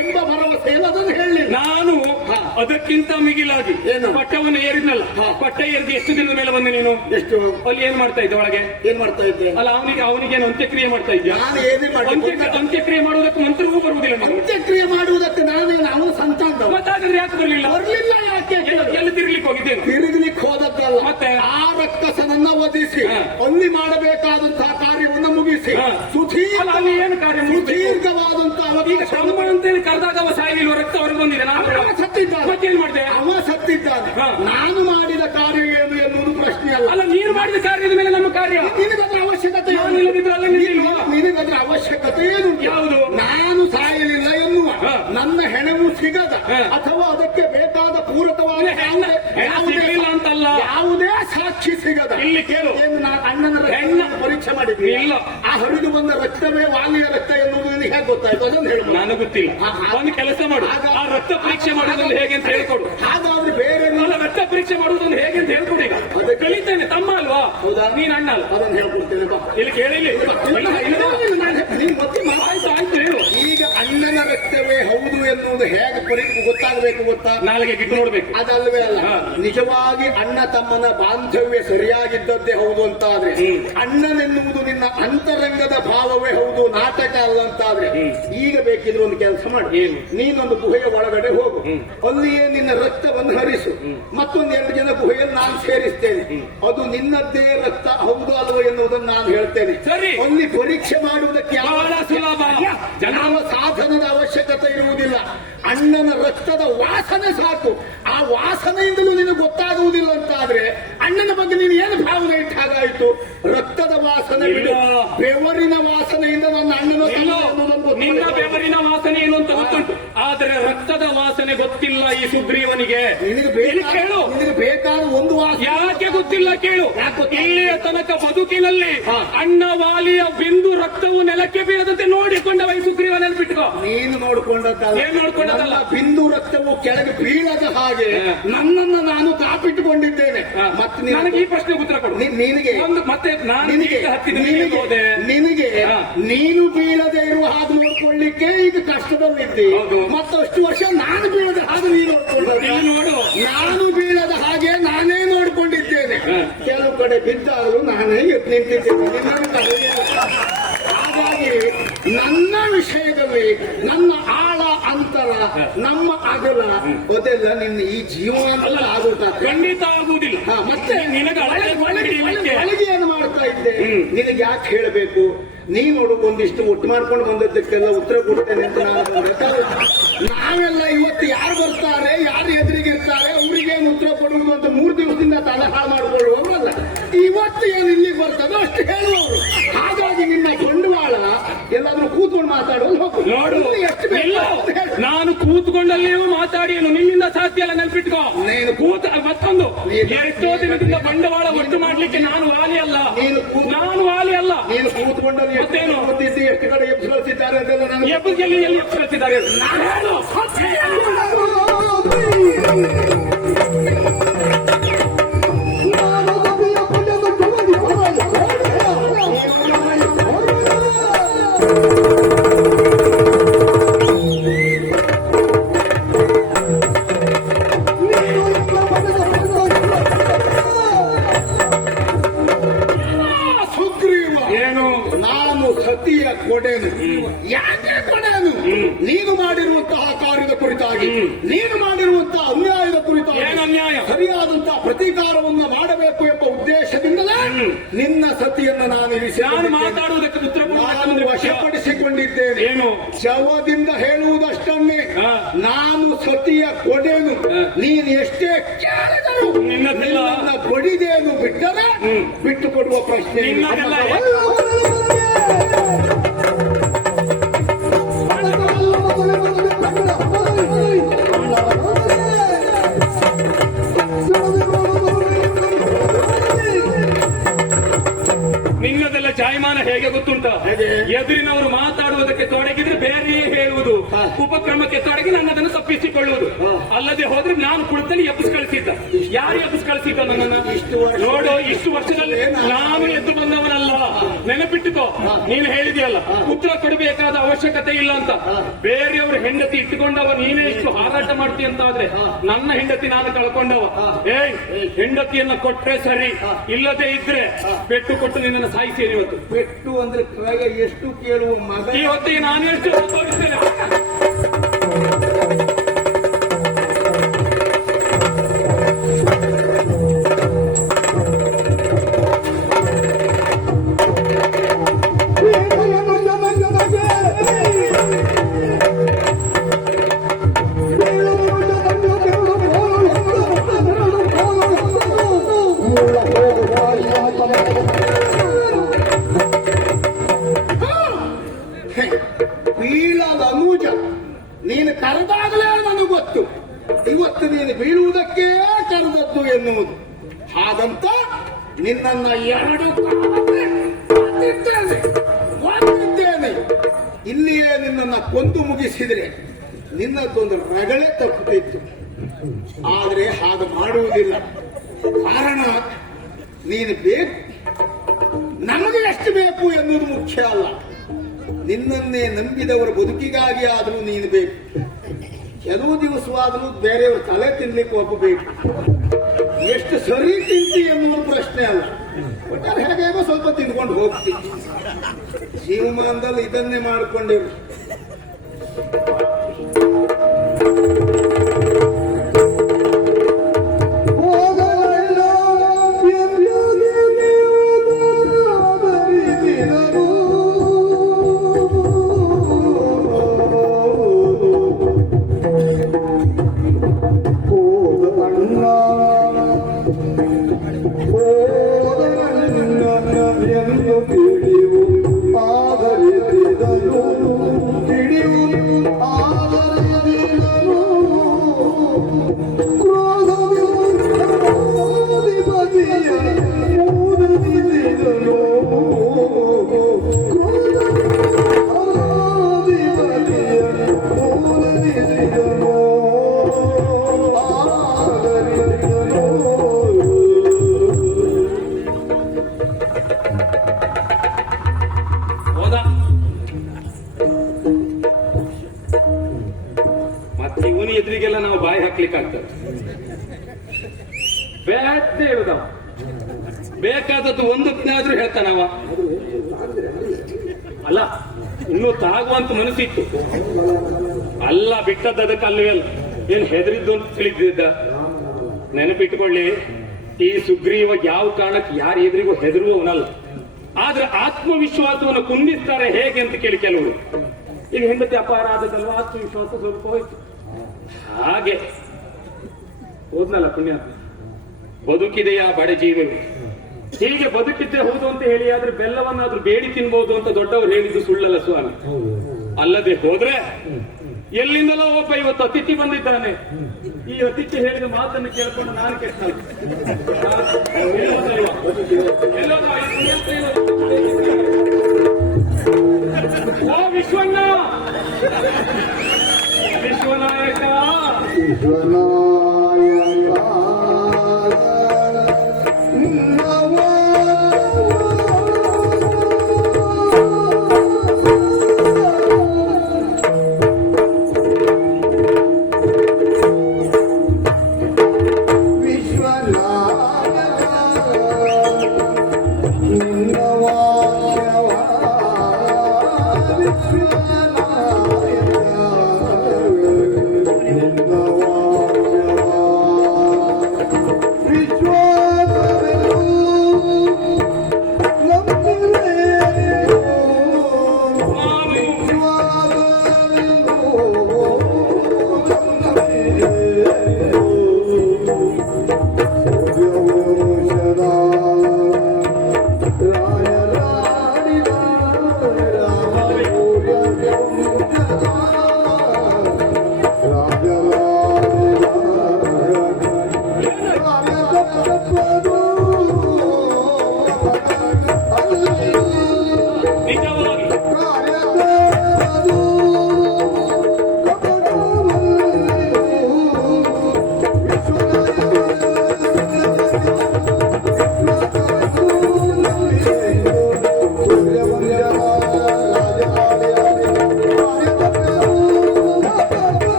ಎಂಬ ಭರವಸೆ ಅದನ್ನು ಹೇಳಲಿಲ್ಲ. ನಾನು ಅದಕ್ಕಿಂತ ಮಿಗಿಲಾಗಿ ಏನು? ಪಟ್ಟವನ್ನು ಏರಿದ್ನಲ್ಲ, ಪಟ್ಟ ಏರಿದ ಎಷ್ಟು ದಿನದ ಮೇಲೆ ಬಂದೆ ನೀನು? ಎಷ್ಟು? ಅಲ್ಲಿ ಏನ್ ಮಾಡ್ತಾ ಇದ್ದೆ ಒಳಗೆ? ಏನ್ ಮಾಡ್ತಾ ಇದ್ದೆ? ಅಲ್ಲ ಅವನಿಗೆ ಅಂತ್ಯಕ್ರಿಯೆ ಮಾಡ್ತಾ ಇದ್ಯಾ? ನಾನು ಏನೇ ಮಾಡಿ ಅಂತ್ಯಕ್ರಿಯೆ ಮಾಡುವುದಕ್ಕೆ ಮಂತ್ರವೂ ಬರುವುದಿಲ್ಲ ನಿನಗೆ. ಅಂತ್ಯಕ್ರಿಯೆ ಮಾಡುವುದಕ್ಕೆ ನಾವು ಸಂತಾನ ಮತ್ತಾದ್ರೆ ಯಾಕೆ ಬರಲಿಲ್ಲ? ಬರಲಿಲ್ಲ. ಯಾಕೆ? ಎಲ್ಲಿ ತಿರುಗ್ಲಿಕ್ಕೆ ಹೋಗಿದ್ದೇನೆ? ತಿರುಗಲಿಕ್ಕೆ ಹೋದದ್ದಲ್ಲ, ಮತ್ತೆ ಆ ರಕ್ಕಸನನ್ನ ವಧಿಸಿ ಅಲ್ಲಿ ಮಾಡಬೇಕಾದಂತಹ ಕಾರ್ಯವನ್ನು ಮುಗಿಸಿ ಅಲ್ಲಿ ಏನು ಕಾರ್ಯ? ಸುದೀರ್ಘವಾದಂತಹ ಈಗ ತಮ್ಮ ಅಂತೇಳಿ ಕರೆದಾಗ ಅವ ಸಾಯಿಲಿಲ್ವ? ರಕ್ತ ಹೊರಗೆ ಬಂದಿದೆ. ನಾನು ಸತ್ತಿದ್ದಾನೆ. ಮತ್ತೇನ್ ಮಾಡಿದೆ? ಅವ ಸತ್ತಿದ್ದಾನೆ. ನಾನು ಮಾಡಿದ ಕಾರ್ಯ ಏನು ಎನ್ನುವುದು ಪ್ರಶ್ನೆ ಅಲ್ಲ. ಅಲ್ಲ, ನೀನು ಮಾಡಿದ ಕಾರ್ಯದ ಮೇಲೆ ನಮ್ಮ ಕಾರ್ಯ. ನಿನಗದ್ರ ಅವಶ್ಯಕತೆ ನಿನಗದ್ರ ಅವಶ್ಯಕತೆ ಏನು? ಯಾವುದು? ನಾನು ಸಾಯಲಿಲ್ಲ ಎನ್ನುವ ನನ್ನ ಹೆಣವು ಸಿಗದ ಅಥವಾ ಅದಕ್ಕೆ ಬೇಕಾದ ಪೂರಕವಾದ ಅಂತಲ್ಲ, ಯಾವುದೇ ಸಾಕ್ಷಿ ಸಿಗದ ಇಲ್ಲಿ ಕೇಳು, ಅಣ್ಣನ ಹೆಣ್ಣ ಪರೀಕ್ಷೆ ಮಾಡಿದ್ವಿ. ಇಲ್ಲ, ಆ ಹರಿದು ಬಂದ ರಕ್ತವೇ ವಾಲಿಯ ರಕ್ತ ಎನ್ನುವುದು ನಿನಗೆ ಹೇಗೆ ಗೊತ್ತಾಯ್ತು? ಅದನ್ನು ಹೇಳು. ನನಗೆ ಗೊತ್ತಿಲ್ಲ. ಒಂದು ಕೆಲಸ ಮಾಡು, ಆ ರಕ್ತ ಪರೀಕ್ಷೆ ಮಾಡೋದನ್ನು ಹೇಗೆ ಅಂತ ಹೇಳ್ಕೊಡು. ಹಾಗಾದ್ರೆ ಬೇರೆ ರಕ್ತ ಪರೀಕ್ಷೆ ಮಾಡೋದನ್ನು ಹೇಗೆ ಅಂತ ಹೇಳ್ಕೊಡಿ. ಈಗ ಕಲಿತೇನೆ, ತಮ್ಮ ಅಲ್ವಾ? ಹೌದಾ? ನೀನ್ ಅಣ್ಣ ಅಲ್ಲ? ಅದನ್ನು ಹೇಳ್ಕೊಡ್ತೇನೆ. ಇಲ್ಲಿ ಕೇಳಿಲ್ಲ. ಆಯ್ತು ಆಯ್ತು ಹೇಳು. ಈಗ ಅಣ್ಣನ ರಕ್ತವೇ ಹೌದು ಎನ್ನುವುದು ಹೇಗೆ ಗೊತ್ತಾಗಬೇಕು ಗೊತ್ತಾ? ನಾಳೆಗೆ ಗಿಟ್ಟು ನೋಡ್ಬೇಕು. ಅದಲ್ವೇ ಅಲ್ಲ, ನಿಜವಾಗಿ ಅಣ್ಣ ತಮ್ಮನ ಬಾಂಧವ್ಯ ಸರಿಯಾಗಿದ್ದದ್ದೇ ಹೌದು ಅಂತಾದ್ರೆ, ಅಣ್ಣನೆನ್ನುವುದು ನಿನ್ನ ಅಂತರಂಗದ ಭಾವವೇ ಹೌದು, ನಾಟಕ ಅಲ್ಲ ಅಂತಾದ್ರೆ, ಈಗ ಬೇಕಿದ್ರೆ ಒಂದು ಕೆಲಸ ಮಾಡಿ, ನೀನೊಂದು ಗುಹೆಯ ಒಳಗಡೆ ಹೋಗು, ಅಲ್ಲಿಯೇ ನಿನ್ನ ರಕ್ತವನ್ನು ಹರಿಸು, ಮತ್ತೊಂದು 2 ಜನ ಗುಹೆಯಲ್ಲಿ ನಾನು ಸೇರಿಸ್ತೇನೆ, ಅದು ನಿನ್ನದ್ದೇ ರಕ್ತ ಹೌದು ಅಲ್ವೋ ಎನ್ನುವುದನ್ನು ನಾನು ಹೇಳ್ತೇನೆ. ಸರಿ, ಅಲ್ಲಿ ಪರೀಕ್ಷೆ ಮಾಡುವುದಕ್ಕೆ ಬಹಳ ಸುಲಭ. ಯಾವ ಸಾಧನದ ಅವಶ್ಯಕತೆ ಇರುವುದಿಲ್ಲ, ಅಣ್ಣನ ರಕ್ತದ ವಾಸನೆ ಸಾಕು. ಆ ವಾಸನೆಯಿಂದಲೂ ನಿನಗೆ ಗೊತ್ತಾಗುವುದಿಲ್ಲ ಅಂತ ಆದ್ರೆ ಅಣ್ಣನ ಬಗ್ಗೆ ನೀನು ಏನು ಭಾವನೆ ಇಟ್ಟ ಹಾಗಾಯ್ತು? ರಕ್ತದ ವಾಸನೆ ಬಿಡು, ಬೆವರಿನ ವಾಸನೆಯಿಂದ ನನ್ನ ಅಣ್ಣನ ನಿನ್ನ ಬೆವರಿನ ವಾಸನೆ ಏನು ಅಂತ ಗೊತ್ತುಂಟು, ಆದರೆ ರಕ್ತದ ವಾಸನೆ ಗೊತ್ತಿಲ್ಲ ಈ ಸುಗ್ರೀವನಿಗೆ. ನಿನಗೆ ಬೇಕಾದ ಒಂದು ವಾಸನೆ ಯಾಕೆ ಗೊತ್ತಿಲ್ಲ ಕೇಳು. ಇಲ್ಲಿಯ ತನಕ ಬದುಕಿನಲ್ಲಿ ಅಣ್ಣ ವಾಲಿಯ ಬಿಂದು ರಕ್ತವು ನೆಲಕ್ಕೆ ಬೀಳದಂತೆ ನೋಡಿಕೊಂಡವ ಈ ಸುಗ್ರೀವ. ನೆನಪಿಟ್ಕೋ. ನೀನು ನೋಡಿಕೊಂಡದ್ದಲ್ಲ, ಏನ್ ನೋಡ್ಕೊಂಡದಲ್ಲ, ಬಿಂದು ರಕ್ತವು ಕೆಳಗೆ ಬೀಳದ ಹಾಗೆ ನನ್ನನ್ನು ನಾನು ಕಾಪಿಟ್ಟುಕೊಂಡಿದ್ದೇನೆ. ಮತ್ತೆ ನನಗೆ ಈ ಪ್ರಶ್ನೆ ಉತ್ತರ ಕೊಡು. ನಿನಗೆ ಮತ್ತೆ ನಿನಗೆ ನೀನು ಬೀಳದೆ ಇರುವ ಹಾಗೆ ನೋಡ್ಕೊಳ್ಳಿಕ್ಕೆ ಈಗ ಕಷ್ಟದಲ್ಲಿದ್ದೆ. ಮತ್ತಷ್ಟು ವರ್ಷ ನಾನು ಬೀಳದ ಹಾಗೆ ನೀನು ನೋಡು. ನಾನು ಬೀಳದ ಹಾಗೆ ನಾನೇ ನೋಡ್ಕೊಂಡಿದ್ದೇನೆ. ಕೆಲವು ಕಡೆ ಬಿದ್ದಾಗಲೂ ನಾನೇ ಎದ್ದು ನಿಂತಿದ್ದೇನೆ. ಹಾಗಾಗಿ ನನ್ನ ವಿಷಯದಲ್ಲಿ ನನ್ನ ಆಳ ಅಂತರ, ನಮ್ಮ ಅಗಲ ಅದೆಲ್ಲ ನಿನ್ನ ಈ ಜೀವನ ಆಗುತ್ತಾ? ಖಂಡಿತ ಆಗುವುದಿಲ್ಲ. ಮತ್ತೆ ನಿನಗೆ ಒಳಗೆ ಏನು ಮಾಡ್ತಾ ಇದ್ದೆ? ನಿನಗೆ ಯಾಕೆ ಹೇಳಬೇಕು? ನೀ ನೋಡು, ಒಂದಿಷ್ಟು ಒಟ್ಟು ಮಾಡ್ಕೊಂಡು ಬಂದದ್ದಕ್ಕೆಲ್ಲ ಉತ್ತರ ಕೊಡ್ತೇನೆ ಅಂತ ನಾನು ಬಂದೆ. ನಾವೆಲ್ಲ ಇವತ್ತು ಯಾರು ಬರ್ತಾರೆ, ಯಾರು ಎದುರಿಗಿರ್ತಾರೆ, ಅವ್ರಿಗೇನು ಉತ್ತರ ಕೊಡುವುದು ಅಂತ 3 ದಿವಸದಿಂದ ತಲಹಾ ಮಾಡಿಕೊಳ್ಳುವವರಲ್ಲ. ಇವತ್ತು ಏನು ಇಲ್ಲಿಗೆ ಬರ್ತದೋ ಅಷ್ಟು ಹೇಳುವವರು. ಹಾಗಾಗಿ ನಿನ್ನ ಬಂಡವಾಳ ಎಲ್ಲಾದ್ರೂ ಕೂತ್ಕೊಂಡು ಮಾತಾಡೋದು ಹೋಗು. ನೋಡು, ನಾನು ಕೂತ್ಕೊಂಡಲ್ಲೇ ಮಾತಾಡಿ ನಿನ್ನಿಂದ ಸಾಧ್ಯ ಅಲ್ಲ, ನೆನಪಿಟ್ಕೋ. ಮತ್ತೊಂದು, ಎಷ್ಟೋ ದಿನದಿಂದ ಬಂಡವಾಳ ಒಟ್ಟು ಮಾಡ್ಲಿಕ್ಕೆ ನಾನು ವಾಲಿ ಅಲ್ಲ. ನೀನು ಕೂತ್ಕೊಂಡಲ್ಲಿ ಮತ್ತೇನು ಎಷ್ಟು ಕಡೆ ಎಬ್ಬಿಸಿದ್ದಾರೆ ಅದೆಲ್ಲ ನನಗೆ ಎಲ್ಲಿ ಎಬ್ಬಿಸಿದ್ದಾರೆ. ಸತಿಯ ಕೊಡೆನು. ಯಾಕೆ ಕೊಡೆನು? ನೀನು ಮಾಡಿರುವಂತಹ ಕಾರ್ಯದ ಕುರಿತಾಗಿ, ನೀನು ಮಾಡಿರುವ ಸರಿಯಾದಂತಹ ಪ್ರತೀಕಾರವನ್ನು ಮಾಡಬೇಕು ಎಂಬ ಉದ್ದೇಶದಿಂದಲೇ ನಿನ್ನ ಸತಿಯನ್ನು ನಾನು ಇರಿಸಿ ನಾನು ಮಾತಾಡುವುದಕ್ಕೆ ಉತ್ತರ ನಾನು ವಶಪಡಿಸಿಕೊಂಡಿದ್ದೇನೆ. ಏನು ಶವದಿಂದ ಹೇಳುವುದಷ್ಟನ್ನೇ ನಾನು ಸತಿಯ ಕೊಡೆನು. ನೀನು ಎಷ್ಟೇ ಕೇಳಿದರು ನಿನ್ನ ಕೊಡಿದೇನು ಬಿಟ್ಟರೆ ಬಿಟ್ಟು ಕೊಡುವ ಪ್ರಶ್ನೆ ಇಲ್ಲ. ನಿನ್ನದೆಲ್ಲ ಜಾಯಮಾನ ಹೇಗೆ ಗೊತ್ತುಂಟ? ಎದುರಿನವರು ಮಾತಾಡುವುದಕ್ಕೆ ತೊಡಗಿದ್ರೆ ಬೇರೆಯೇ ಹೇಳುವುದು, ಉಪಕ್ರಮಕ್ಕೆ ತೊಡಗಿ ನನ್ನದನ್ನು ತಪ್ಪಿಸಿಕೊಳ್ಳುವುದು. ಅಲ್ಲದೆ ಹೋದ್ರೆ ನಾನು ಕುಳಿತಲ್ಲಿ ಎಬ್ಬಿಸಿ ಕಳಿಸಿದ್ದ. ಯಾರು ಎಬ್ಬಿಸಿ ಕಳಿಸಿದ್ದ ನನ್ನನ್ನು? ನೋಡು, ಇಷ್ಟು ವರ್ಷದಲ್ಲಿ ನಾನು ಎದ್ದು ಬಂದವನಲ್ಲ, ನೆನಪಿಟ್ಟುಕೋ. ನೀನು ಹೇಳಿದೆಯಲ್ಲ ಉತ್ತರ ಕೊಡಬೇಕಾದ ಅವಶ್ಯಕತೆ ಇಲ್ಲ ಅಂತ. ಬೇರೆಯವರು ಹೆಂಡತಿ ಇಟ್ಟುಕೊಂಡವ ನೀನೇ ಇಷ್ಟು ಹಾರಾಟ ಮಾಡ್ತಿ ಅಂತ ಆದ್ರೆ ನನ್ನ ಹೆಂಡತಿ ನಾನು ಕಳ್ಕೊಂಡವ. ಹೆಂಡತಿಯನ್ನ ಕೊಟ್ರೆ ಸರಿ, ಇಲ್ಲದೆ ಇದ್ರೆ ಪೆಟ್ಟು ಕೊಟ್ಟು ನಿನ್ನನ್ನು ಸಾಯಿಸ್ತೇನೆ. ಇವತ್ತು ಪೆಟ್ಟು ಅಂದ್ರೆ ಕೆಳಗೆ ಎಷ್ಟು ಕೇಳುವ ಮಗ. ಈ ಹೊತ್ತಿಗೆ ನಾನು ಎಷ್ಟು ತೋರಿಸ್ತೇನೆ. ಬೀಳದ ಅನೂಜ, ನೀನು ಕರೆದಾಗಲೇ ನನಗೆ ಗೊತ್ತು ಇವತ್ತು ನೀನು ಬೀಳುವುದಕ್ಕೆ ಕರೆದದ್ದು ಎನ್ನುವುದು. ಹಾಗಂತ ನಿನ್ನನ್ನ ಎರಡು ಒದ್ದಿದ್ದೇನೆ. ಇಲ್ಲಿಯೇ ನಿನ್ನನ್ನ ಕೊಂದು ಮುಗಿಸಿದ್ರೆ ನಿನ್ನದೊಂದು ರಗಳೆ ತಪ್ಪುತ್ತಿತ್ತು. ಆದರೆ ಹಾಗೆ ಮಾಡುವುದಿಲ್ಲ. ಕಾರಣ ನೀನು ಬೇಕು, ನಮಗೆ ಎಷ್ಟು ಬೇಕು ಎನ್ನುವುದು ಮುಖ್ಯ ಅಲ್ಲ. ನಿನ್ನನ್ನೇ ನಂಬಿದವರ ಬದುಕಿಗಾಗಿ ಆದರೂ ನೀನು ಬೇಕು. ಕೆಲವು ದಿವಸವಾದರೂ ಬೇರೆಯವ್ರ ತಲೆ ತಿನ್ಲಿಕ್ಕೆ ಒಪ್ಪಬೇಕು. ಎಷ್ಟು ಸರಿ ತಿಂತಿ ಎನ್ನುವ ಪ್ರಶ್ನೆ ಅಲ್ಲ. ಒಟ್ಟಾರೆ ಹೇಗೇಗೋ ಸ್ವಲ್ಪ ತಿಂದ್ಕೊಂಡು ಹೋಗ್ತೀನಿ. ಜೀವಮಾನದಲ್ಲಿ ಇದನ್ನೇ ಮಾಡಿಕೊಂಡೆವು. ಮತ್ತೆ ಇವನು ಎದುರಿಗೆಲ್ಲ ನಾವು ಬಾಯಿ ಹಾಕ್ಲಿಕ್ಕೆ ಆಗ್ತದೆ. ಬೇಡದೇ ಹೇಳುದ, ಬೇಕಾದದ್ದು ಒಂದಕ್ಕಾದ್ರೂ ಹೇಳ್ತಾನವ. ಅಲ್ಲ, ಇನ್ನೂ ತಾಗುವಂತ ಮನಸ್ಸಿತ್ತು ಅಲ್ಲ, ಬಿಟ್ಟದ್ದು ಅದಕ್ಕೆ ಅಲ್ಲವೇ ಅಲ್ಲ. ಏನ್ ಹೆದರಿದ್ದು ಅಂತ ತಿಳಿದಿದ್ದ. ನೆನಪಿಟ್ಟುಕೊಳ್ಳಿ, ಈ ಸುಗ್ರೀವ ಯಾವ ಕಾರಣಕ್ಕೆ ಯಾರ ಎದುರಿಗೂ ಹೆದರುವವನಲ್ಲ. ಆದ್ರೆ ಆತ್ಮವಿಶ್ವಾಸವನ್ನು ಕುಂದಿಸ್ತಾರೆ ಹೇಗೆ ಅಂತ ಕೇಳಿ ಕೆಲವರು. ಈಗ ಹೆಂಡತಿ ಅಪಾರ ಆದದಲ್ವ, ಆತ್ಮವಿಶ್ವಾಸ ಸ್ವಲ್ಪ ಹೋಯ್ತು. ಹಾಗೆ ಹೋದ್ನಲ್ಲ ಪುಣ್ಯ, ಬದುಕಿದೆಯಾ ಬಡ ಜೀವಗಳು. ಹೀಗೆ ಬದುಕಿದ್ದೆ ಹೌದು ಅಂತ ಹೇಳಿ ಆದ್ರೆ ಬೆಲ್ಲವನ್ನಾದ್ರೂ ಬೇಡಿ ತಿನ್ಬಹುದು ಅಂತ ದೊಡ್ಡವರು ಹೇಳಿದ್ದು ಸುಳ್ಳಲ್ಲ ಸ್ವಾಮಿ. ಅಲ್ಲದೆ ಹೋದ್ರೆ ಎಲ್ಲಿಂದಲೋ ಒಬ್ಬ ಇವತ್ತು ಅತಿಥಿ ಬಂದಿದ್ದಾನೆ. ಈ ಅತಿಥಿ ಹೇಳಿದ ಮಾತನ್ನು ಕೇಳ್ಕೊಂಡು ನಾನು ಕೆಟ್ಟ ಓ ವಿಶ್ವಣ್ಣ, ವಿಶ್ವನಾಯಕ,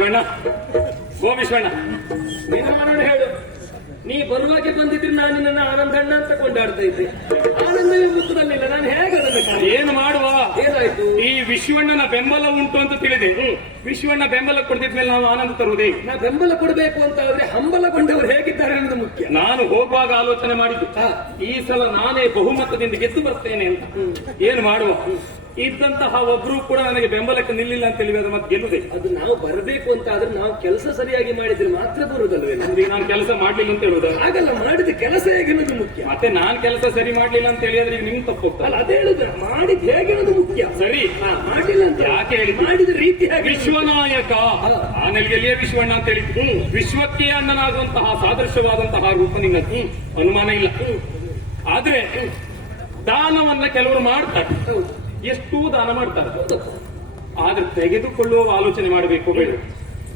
ವಿಶ್ವಣ್ಣ, ಓ ವಿಶ್ವಣ್ಣ, ನಿನ್ನ ಮಾಡೋಣ ಹೇಳು. ನೀ ಬರುವಾಗೆ ಬಂದಿದ್ರೆ ನಾನು ನಿನ್ನ ಆನಂದಣ್ಣ ಅಂತ ಕೊಂಡಾಡ್ತಾ ಇದ್ದೆ. ಆನಂದವೇ ಮುಖದಲ್ಲಿಲ್ಲ, ನಾನು ಹೇಗೆ ಅದನ್ನು ಕಾಣುವೆ? ಏನು ಮಾಡುವ? ಏನಾಯ್ತು? ಈ ವಿಶ್ವಣ್ಣನ ಬೆಂಬಲ ಉಂಟು ಅಂತ ತಿಳಿದೆ. ವಿಶ್ವಣ್ಣ ಬೆಂಬಲ ಕೊಡ್ತಿದ್ಮೇಲೆ ನಾವು ಆನಂದ ತರುವುದೇ? ನಾ ಬೆಂಬಲ ಕೊಡಬೇಕು ಅಂತ ಆದ್ರೆ ಹಂಬಲಗೊಂಡವರು ಹೇಗಿದ್ದಾರೆ ಅನ್ನೋದು ಮುಖ್ಯ. ನಾನು ಹೋಗುವಾಗ ಆಲೋಚನೆ ಮಾಡಿದ್ದು ಈ ಸಲ ನಾನೇ ಬಹುಮತದಿಂದ ಗೆದ್ದು ಬರ್ತೇನೆ ಅಂತ. ಏನು ಮಾಡುವ? ಇದ್ದಂತಹ ಒಬ್ರು ಕೂಡ ನನಗೆ ಬೆಂಬಲಕ್ಕೆ ನಿಲ್ಲಿಲ್ಲ ಅಂತ ಹೇಳಿ ಅದು ಮತ್ತೆ ಗೆಲ್ಲುದೆ. ಅದು ನಾವು ಬರಬೇಕು ಅಂತ ಆದ್ರೆ ನಾವು ಕೆಲಸ ಸರಿಯಾಗಿ ಮಾಡಿದ್ರೆ ಮಾತ್ರ ಬರುವುದಲ್ವೇ? ಅಂದ್ರೆ ನಾನು ಕೆಲಸ ಮಾಡ್ಲಿಲ್ಲ ಅಂತ ಹೇಳುದ? ಹಾಗಲ್ಲ, ಮಾಡಿದ ಕೆಲಸ ಹೇಗಿರೋದು ಮುಖ್ಯ. ಮತ್ತೆ ನಾನ್ ಕೆಲಸ ಸರಿ ಮಾಡ್ಲಿಲ್ಲ ಅಂತ ಹೇಳಿದ್ರೆ ಈಗ ನಿಮ್ ತಪ್ಪು ಅಲ್ಲ, ಅದೇ ಹೇಳುದು, ಮಾಡಿದ್ ಹೇಗಿರೋದು ಮುಖ್ಯ. ಸರಿ, ಮಾಡಿಲ್ಲ ಅಂತ ಯಾಕೆ ಹೇಳಿ? ಮಾಡಿದ ರೀತಿ ಹೇಗೆ? ವಿಶ್ವನಾಯಕ ಆ ನೆಲೆಯಲ್ಲಿಯೇ ವಿಶ್ವಣ್ಣ ಅಂತ ಹೇಳಿದ್ದು. ವಿಶ್ವಕ್ಕೆ ಅಣ್ಣನಾಗುವಂತಹ ಸಾದೃಶ್ಯವಾದಂತಹ ರೂಪ ನಿನ್ನದು, ಅನುಮಾನ ಇಲ್ಲ. ಆದ್ರೆ ದಾನವನ್ನ ಕೆಲವರು ಮಾಡ್ತಾರೆ, ಎಷ್ಟು ದಾನ ಮಾಡ್ತಾರೆ. ಆದ್ರೆ ತೆಗೆದುಕೊಳ್ಳುವ ಆಲೋಚನೆ ಮಾಡಬೇಕು ಬೇಡ.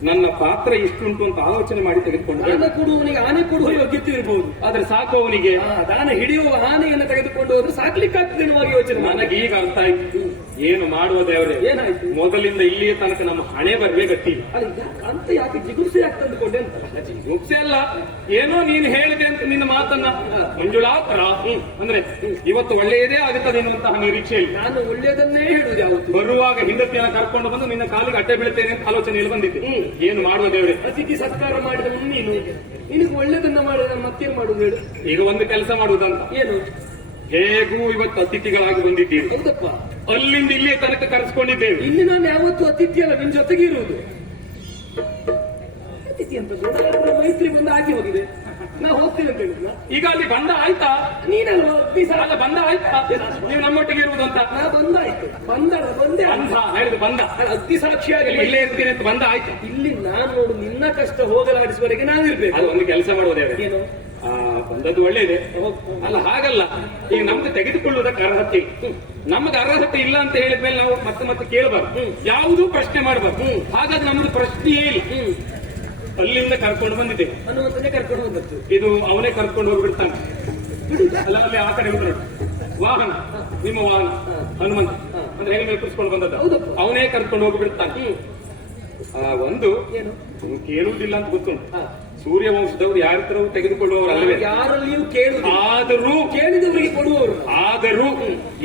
ನನ್ನ ಪಾತ್ರ ಇಷ್ಟುಂಟು ಅಂತ ಆಲೋಚನೆ ಮಾಡಿ ತೆಗೆದುಕೊಂಡು ದಾನ ಕೊಡುವವನಿಗೆ ಆನೆ ಕೊಡುವ ಯೋಗ್ಯತೆ ಇರಬಹುದು, ಆದ್ರೆ ಸಾಕು ಅವನಿಗೆ ದಾನ ಹಿಡಿಯುವ ಆನೆಯನ್ನು ತೆಗೆದುಕೊಂಡು ಹೋದ್ರೆ ಸಾಕ್ಲಿಕ್ಕಾಗ್ತದೆ ಎನ್ನುವ ಯೋಚನೆ. ನನಗೆ ಈಗ ಅರ್ಥ ಆಯ್ತು ಏನು ಮಾಡುವ ದೇವರೇ. ಏನಾಯ್ತು? ಮೊದಲಿಂದ ಇಲ್ಲಿಯ ತನಕ ನಮ್ಮ ಹಣೆ ಬರ್ಬೇ ಗಟ್ಟಿ ಅಲ್ಲ, ಅಂತ ಯಾಕೆ ಜಿಗುಪ್ಸೆ ಆಗ್ತಂದುಕೊಂಡೆ ಅಂತ? ಮುಖ್ಯ ಅಲ್ಲ, ಏನೋ ನೀನು ಹೇಳಿದೆ ಅಂತ ನಿನ್ನ ಮಾತನ್ನ ಮಂಜುಳಾತರ ಅಂದ್ರೆ ಇವತ್ತು ಒಳ್ಳೆಯದೇ ಆಗುತ್ತದೆ ಎನ್ನುವಂತಹ ನಿರೀಕ್ಷೆಯಲ್ಲಿ ನಾನು ಒಳ್ಳೆಯದನ್ನೇ ಹೇಳುದು. ಯಾವತ್ತು ಬರುವಾಗ ಹಿಂದತಿಯನ್ನು ಕರ್ಕೊಂಡು ಬಂದು ನಿನ್ನ ಕಾಲಿಗೆ ಅಡ್ಡ ಬೀಳ್ತೇನೆ ಅಂತ ಆಲೋಚನೆಯಲ್ಲಿ ಬಂದಿದ್ದೆ. ಏನು ಮಾಡುವ ದೇವರೇ? ಅತಿಥಿ ಸತ್ಕಾರ ಮಾಡಿದ ನೀನು ನಿನಗೆ ಒಳ್ಳೆದನ್ನ ಮಾಡಿದ ಮತ್ತೇನು ಮಾಡುದು ಹೇಳು? ಈಗ ಒಂದು ಕೆಲಸ ಮಾಡುವುದಂತ. ಏನು? ಹೇಗೂ ಇವತ್ತು ಅತಿಥಿಗಳಾಗಿ ಬಂದಿದ್ದೀರಿ, ಹೌದಪ್ಪ. ಅಲ್ಲಿಂದ ಇಲ್ಲಿಯ ತನಕ ಕರೆಸ್ಕೊಂಡಿದ್ದೇವೆ. ಇಲ್ಲಿ ನಾನು ಯಾವತ್ತು ಅತಿಥಿ ಅಲ್ಲ, ನಿನ್ ಜೊತೆಗೆ ಇರುವುದು. ಅತಿಥಿ ಅಂತ ಮೈತ್ರಿ ಬಂದ ಆಗಿ ಹೋಗಿದೆ, ನಾ ಹೋಗ್ತೇನೆ ಅಂತ ಹೇಳಿದ್ನ. ಈಗ ಅಲ್ಲಿ ಬಂದ ಆಯ್ತಾ? ನೀನಲ್ವ ಅಲ್ಲ, ಬಂದ ಆಯ್ತಾ? ನೀವು ನಮ್ಮೊಟ್ಟಿಗೆ ಇರುವುದು ಅಂತ. ನಾ ಬಂದಾಯ್ತು, ಬಂದೆ ಬಂದ ಹೇಳಿದು ಬಂದ, ಅಗ್ನಿ ಸಾಕ್ಷಿಯಾಗಿ ಇಲ್ಲೇ ಇರ್ತೀನಿ ಅಂತ ಬಂದ ಆಯ್ತು. ಇಲ್ಲಿ ನಾನು ನೋಡು ನಿನ್ನ ಕಷ್ಟ ಹೋಗಲಾಡಿಸುವವರೆಗೆ ನಾನಿರ್ಬೇಕು. ಅದು ಒಂದು ಕೆಲಸ ಮಾಡುವುದೇ. ಏನು? ಬಂದದ್ದು ಒಳ್ಳೇದೆ ಅಲ್ಲ, ಹಾಗಲ್ಲ. ಈಗ ನಮ್ದು ತೆಗೆದುಕೊಳ್ಳುವುದಕ್ಕೆ ಅರ್ಹತೆ, ನಮಗೆ ಅರ್ಹತೆ ಇಲ್ಲ ಅಂತ ಹೇಳಿದ್ಮೇಲೆ ನಾವು ಮತ್ತೆ ಮತ್ತೆ ಕೇಳಬಾರ್ದು, ಯಾವುದೂ ಪ್ರಶ್ನೆ ಮಾಡಬಾರ್ದು. ಹಾಗಾದ್ರೆ ನಮ್ದು ಪ್ರಶ್ನೆಯೇ ಇಲ್ಲ. ಅಲ್ಲಿಂದ ಕರ್ಕೊಂಡು ಬಂದಿದ್ದೇವೆ, ಹನುಮಂತನೇ ಕರ್ಕೊಂಡು ಬಂದದ್ದು. ಇದು ಅವನೇ ಕರ್ಕೊಂಡು ಹೋಗ್ಬಿಡ್ತಾನೆ. ಅಲ್ಲ, ಅಲ್ಲಿ ಆ ಕಡೆ ಉಂಟು ವಾಹನ, ನಿಮ್ಮ ವಾಹನ ಹನುಮಂತ ಅಂದ್ರೆ ಹೆಂಗ ಮೇಲೆ ಕುರ್ಸ್ಕೊಂಡು ಬಂದದ್ದು, ಅವನೇ ಕರ್ಕೊಂಡು ಹೋಗ್ಬಿಡ್ತಾನೆ. ಒಂದು ಏನು ಕೇಳುವುದಿಲ್ಲ ಅಂತ ಗೊತ್ತುಂಟು, ಸೂರ್ಯವಂಶದವರು ಯಾರಿದ್ರೂ ತೆಗೆದುಕೊಳ್ಳುವವರು ಅಲ್ಲವೇ? ಯಾರಲ್ಲಿಯೂ ಕೇಳುದು, ಆದರೂ ಕೇಳಿದವರಿಗೆ ಕೊಡುವವರು. ಆದರೂ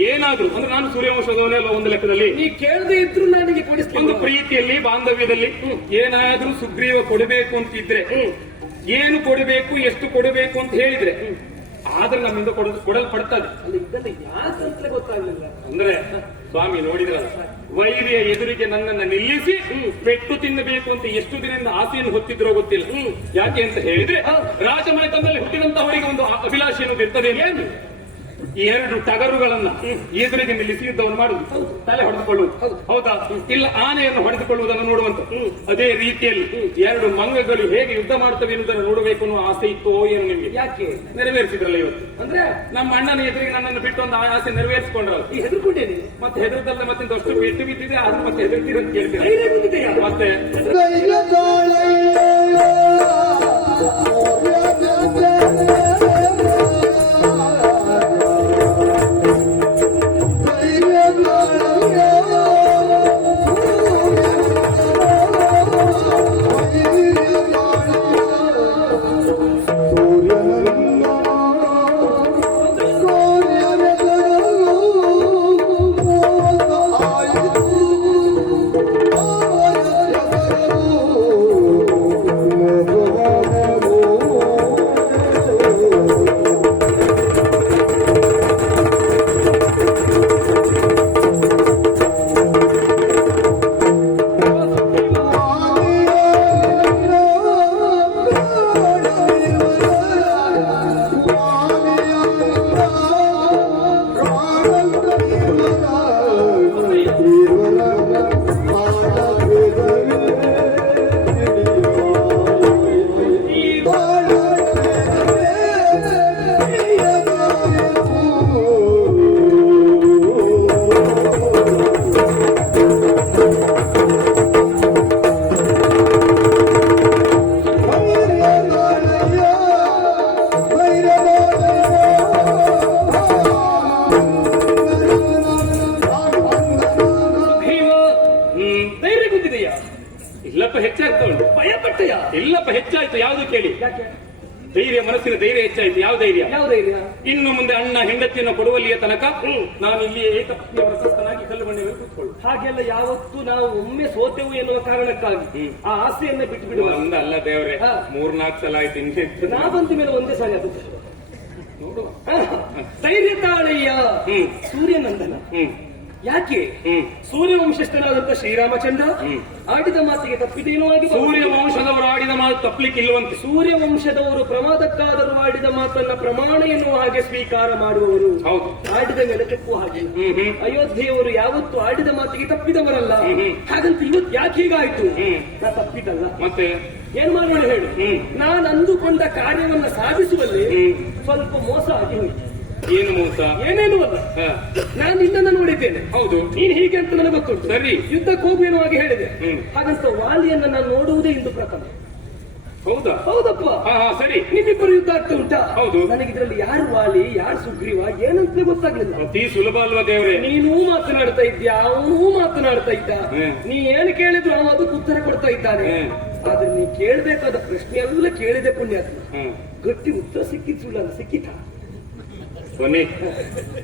ಏನಾದ್ರು ಅಂದ್ರೆ ನಾನು ಸೂರ್ಯವಂಶದವನೇ ಅಲ್ಲ ಒಂದು ಲೆಕ್ಕದಲ್ಲಿ. ನೀ ಕೇಳದೆ ಇದ್ರು ನನಗೆ ಕೊಡಿಸ್ತೀನಿ. ಒಂದು ಪ್ರೀತಿಯಲ್ಲಿ ಬಾಂಧವ್ಯದಲ್ಲಿ ಏನಾದ್ರೂ ಸುಗ್ರೀವ ಕೊಡಬೇಕು ಅಂತಿದ್ರೆ ಏನು ಕೊಡಬೇಕು, ಎಷ್ಟು ಕೊಡಬೇಕು ಅಂತ ಹೇಳಿದ್ರೆ ಆದ್ರೆ ನಮ್ಮಿಂದ ಕೊಡಲ್ಪಡ್ತದೆ. ಅಲ್ಲಿ ಇದನ್ನ ಯಾಕಂತಲೇ ಗೊತ್ತಾಗ್ಲಿಲ್ಲ. ಅಂದ್ರೆ ಸ್ವಾಮಿ ನೋಡಿದ್ರಲ್ಲ, ವೈರಿಯ ಎದುರಿಗೆ ನನ್ನನ್ನು ನಿಲ್ಲಿಸಿ ಪೆಟ್ಟು ತಿನ್ನಬೇಕು ಅಂತ ಎಷ್ಟು ದಿನದಿಂದ ಆಸೆಯನ್ನು ಹೊತ್ತಿದ್ರೋ ಗೊತ್ತಿಲ್ಲ. ಯಾಕೆ ಅಂತ ಹೇಳಿದ್ರೆ ರಾಜಮನೆತನದಲ್ಲಿ ಹುಟ್ಟಿದಂತಹವರಿಗೆ ಒಂದು ಅಭಿಲಾಷೆ ಅನ್ನೋದು ಇರ್ತದೆ. ಏನು? ಎರಡು ಟಗರುಗಳನ್ನ ಎದುರಿಗೆ ನಿಲ್ಲಿಸಿ ಯುದ್ಧವನ್ನು ಮಾಡುವುದು, ತಲೆ ಹೊಡೆದುಕೊಳ್ಳುವುದು, ಹೌದಾ? ಇಲ್ಲ ಆನೆಯನ್ನು ಹೊಡೆದುಕೊಳ್ಳುವುದನ್ನು ನೋಡುವಂತ. ಅದೇ ರೀತಿಯಲ್ಲಿ ಎರಡು ಮಂಗಗಳು ಹೇಗೆ ಯುದ್ಧ ಮಾಡ್ತವೆ ಎನ್ನುವುದನ್ನು ನೋಡಬೇಕು ಅನ್ನೋ ಆಸೆ ಇತ್ತೋ ಏನು ನಿಮಗೆ? ಯಾಕೆ ನೆರವೇರಿಸಿದ್ರಲ್ಲ ಇವತ್ತು? ಅಂದ್ರೆ ನಮ್ಮ ಅಣ್ಣನ ಎದುರಿಗೆ ನನ್ನನ್ನು ಬಿಟ್ಟು ಒಂದು ಆಸೆ ನೆರವೇರಿಸಿಕೊಂಡ್ರಲ್ಲ. ಈ ಹೆದರ್ಕೊಂಡೇನೆ, ಮತ್ತೆ ಹೆದರದಲ್ಲ, ಮತ್ತೆ ಅಷ್ಟು ಬಿಟ್ಟು ಬಿದ್ದಿದೆ, ಅದು ಮತ್ತೆ ಹೆದರ್ತೀರ ಅಂತ ಕೇಳ್ತೀರ. ಧೈರ್ಯ ಬಂದಿದೆಯಾ? ಮತ್ತೆ ಇಲ್ಲಪ್ಪ ಹೆಚ್ಚಾಗ್ತಾ ಉಂಟು. ಭಯ ಪಟ್ಟೆಯ? ಇಲ್ಲಪ್ಪ ಹೆಚ್ಚಾಯ್ತು. ಯಾವ್ದು ಕೇಳಿ? ಯಾಕೆ? ಧೈರ್ಯ, ಮನಸ್ಸಿನ ಧೈರ್ಯ ಹೆಚ್ಚಾಯ್ತು. ಯಾವ ಧೈರ್ಯ? ಯಾವ ಧೈರ್ಯ? ಇನ್ನು ಮುಂದೆ ಅಣ್ಣ ಹೆಂಡತಿಯನ್ನು ಕೊಡುವಲ್ಲಿಯ ತನಕ ನಾನು ಇಲ್ಲಿ ಏಕಪತ್ನಿಯ ಪ್ರಶಸ್ತನಾಗಿ ಕಲ್ಲು ಬಂಡೆಯಲ್ಲಿ ಕೂತ್ಕೊಳ್ಳು. ಹಾಗೆಲ್ಲ ಯಾವತ್ತೂ ನಾವು ಒಮ್ಮೆ ಸೋತೆವು ಎನ್ನುವ ಕಾರಣಕ್ಕಾಗಿ ಆ ಆಸೆಯನ್ನ ಬಿಟ್ಟು ಬಿಡುವ. ಒಂದಲ್ಲ ದೇವ್ರೆ, 3-4 ಸಲ ಆಯ್ತು. ಇನ್ನೆಂತ ನಾ ಬಂದ ಮೇಲೆ ಒಂದೇ ಸಾರಿ ಅದು ನೋಡುವ. ಧೈರ್ಯ ತಾಳಯ್ಯ ಸೂರ್ಯನಂದನ. ಯಾಕೆ? ಸೂರ್ಯ ವಂಶಸ್ಥನಾದಂತ ಶ್ರೀರಾಮಚಂದ್ರ ಆಡಿದ ಮಾತಿಗೆ ತಪ್ಪಿದೇನೋ ಆಗಿ ಸೂರ್ಯ ವಂಶದವರು ಆಡಿದ ಮಾತು ತಪ್ಪಲಿಕ್ಕೆ ಇಲ್ಲವಂತೆ. ಸೂರ್ಯ ವಂಶದವರು ಪ್ರಮಾದಕ್ಕಾದರೂ ಆಡಿದ ಮಾತನ್ನ ಪ್ರಮಾಣ ಎನ್ನುವ ಹಾಗೆ ಸ್ವೀಕಾರ ಮಾಡುವವರು. ಹೌದು. ಆಡಿದ ನೆಲಕ್ಕೂ ಹಾಗೆ. ಅಯೋಧ್ಯೆಯವರು ಯಾವತ್ತು ಆಡಿದ ಮಾತಿಗೆ ತಪ್ಪಿದವರಲ್ಲ. ಹಾಗಂತ ಇವತ್ತು ಯಾಕೆ ಹೀಗಾಯ್ತು? ನಾ ತಪ್ಪಿದ್ದಲ್ಲ. ಮತ್ತೆ ಏನ್ ಮಾಡೋಣ ಹೇಳು? ನಾನು ಅಂದುಕೊಂಡ ಕಾರ್ಯವನ್ನ ಸಾಧಿಸುವಲ್ಲಿ ಸ್ವಲ್ಪ ಮೋಸ ಆಗಿ ಹೋಯ್ತು. ಏನು ಮೋಸ? ಏನೇನು ಅಲ್ಲ, ನಾನು ನಿನ್ನನ್ನು ನೋಡಿದ್ದೇನೆ. ಹೌದು. ನೀನ್ ಹೀಗೆ ಅಂತ ನನಗೆ ಗೊತ್ತುಂಟು. ಸರಿ. ಯುದ್ಧಕ್ಕೆ ಹೋಗುವೇನೋ ಹಾಗೆ ಹೇಳಿದೆ. ಹಾಗಂತ ವಾಲಿಯನ್ನ ನಾನು ನೋಡುವುದೇ ಇಂದು ಪ್ರಥಮ. ಹೌದಾ? ಹೌದಪ್ಪ. ಸರಿ. ನಿಮ್ಮಿಬ್ಬರು ಯುದ್ಧ ಆಗ್ತಾ ಉಂಟಾ? ಹೌದು. ನನಗೆ ಇದರಲ್ಲಿ ಯಾರು ವಾಲಿ ಯಾರು ಸುಗ್ರೀವ ಏನಂತ ಗೊತ್ತಾಗ್ಲಿಲ್ಲ. ಅತಿ ಸುಲಭ ಅಲ್ವಾ ದೇವ್ರೆ? ನೀನೂ ಮಾತನಾಡ್ತಾ ಇದ್ಯಾ, ಅವನೂ ಮಾತನಾಡ್ತಾ ಇದ್ದ. ನೀ ಏನು ಕೇಳಿದ್ರು ಅವನು ಅದಕ್ಕೆ ಉತ್ತರ ಕೊಡ್ತಾ ಇದ್ದಾನೆ. ಆದ್ರೆ ನೀ ಕೇಳಬೇಕಾದ ಪ್ರಶ್ನೆ ಎಲ್ಲ ಕೇಳಿದೆ ಪುಣ್ಯಾತ್ಮ. ಗಟ್ಟಿ ಉತ್ತರ ಸಿಕ್ಕಿದ್ ಸುಳ್ಳಲ್ಲ, ಸಿಕ್ಕಿತ. ಬನ್ನಿ,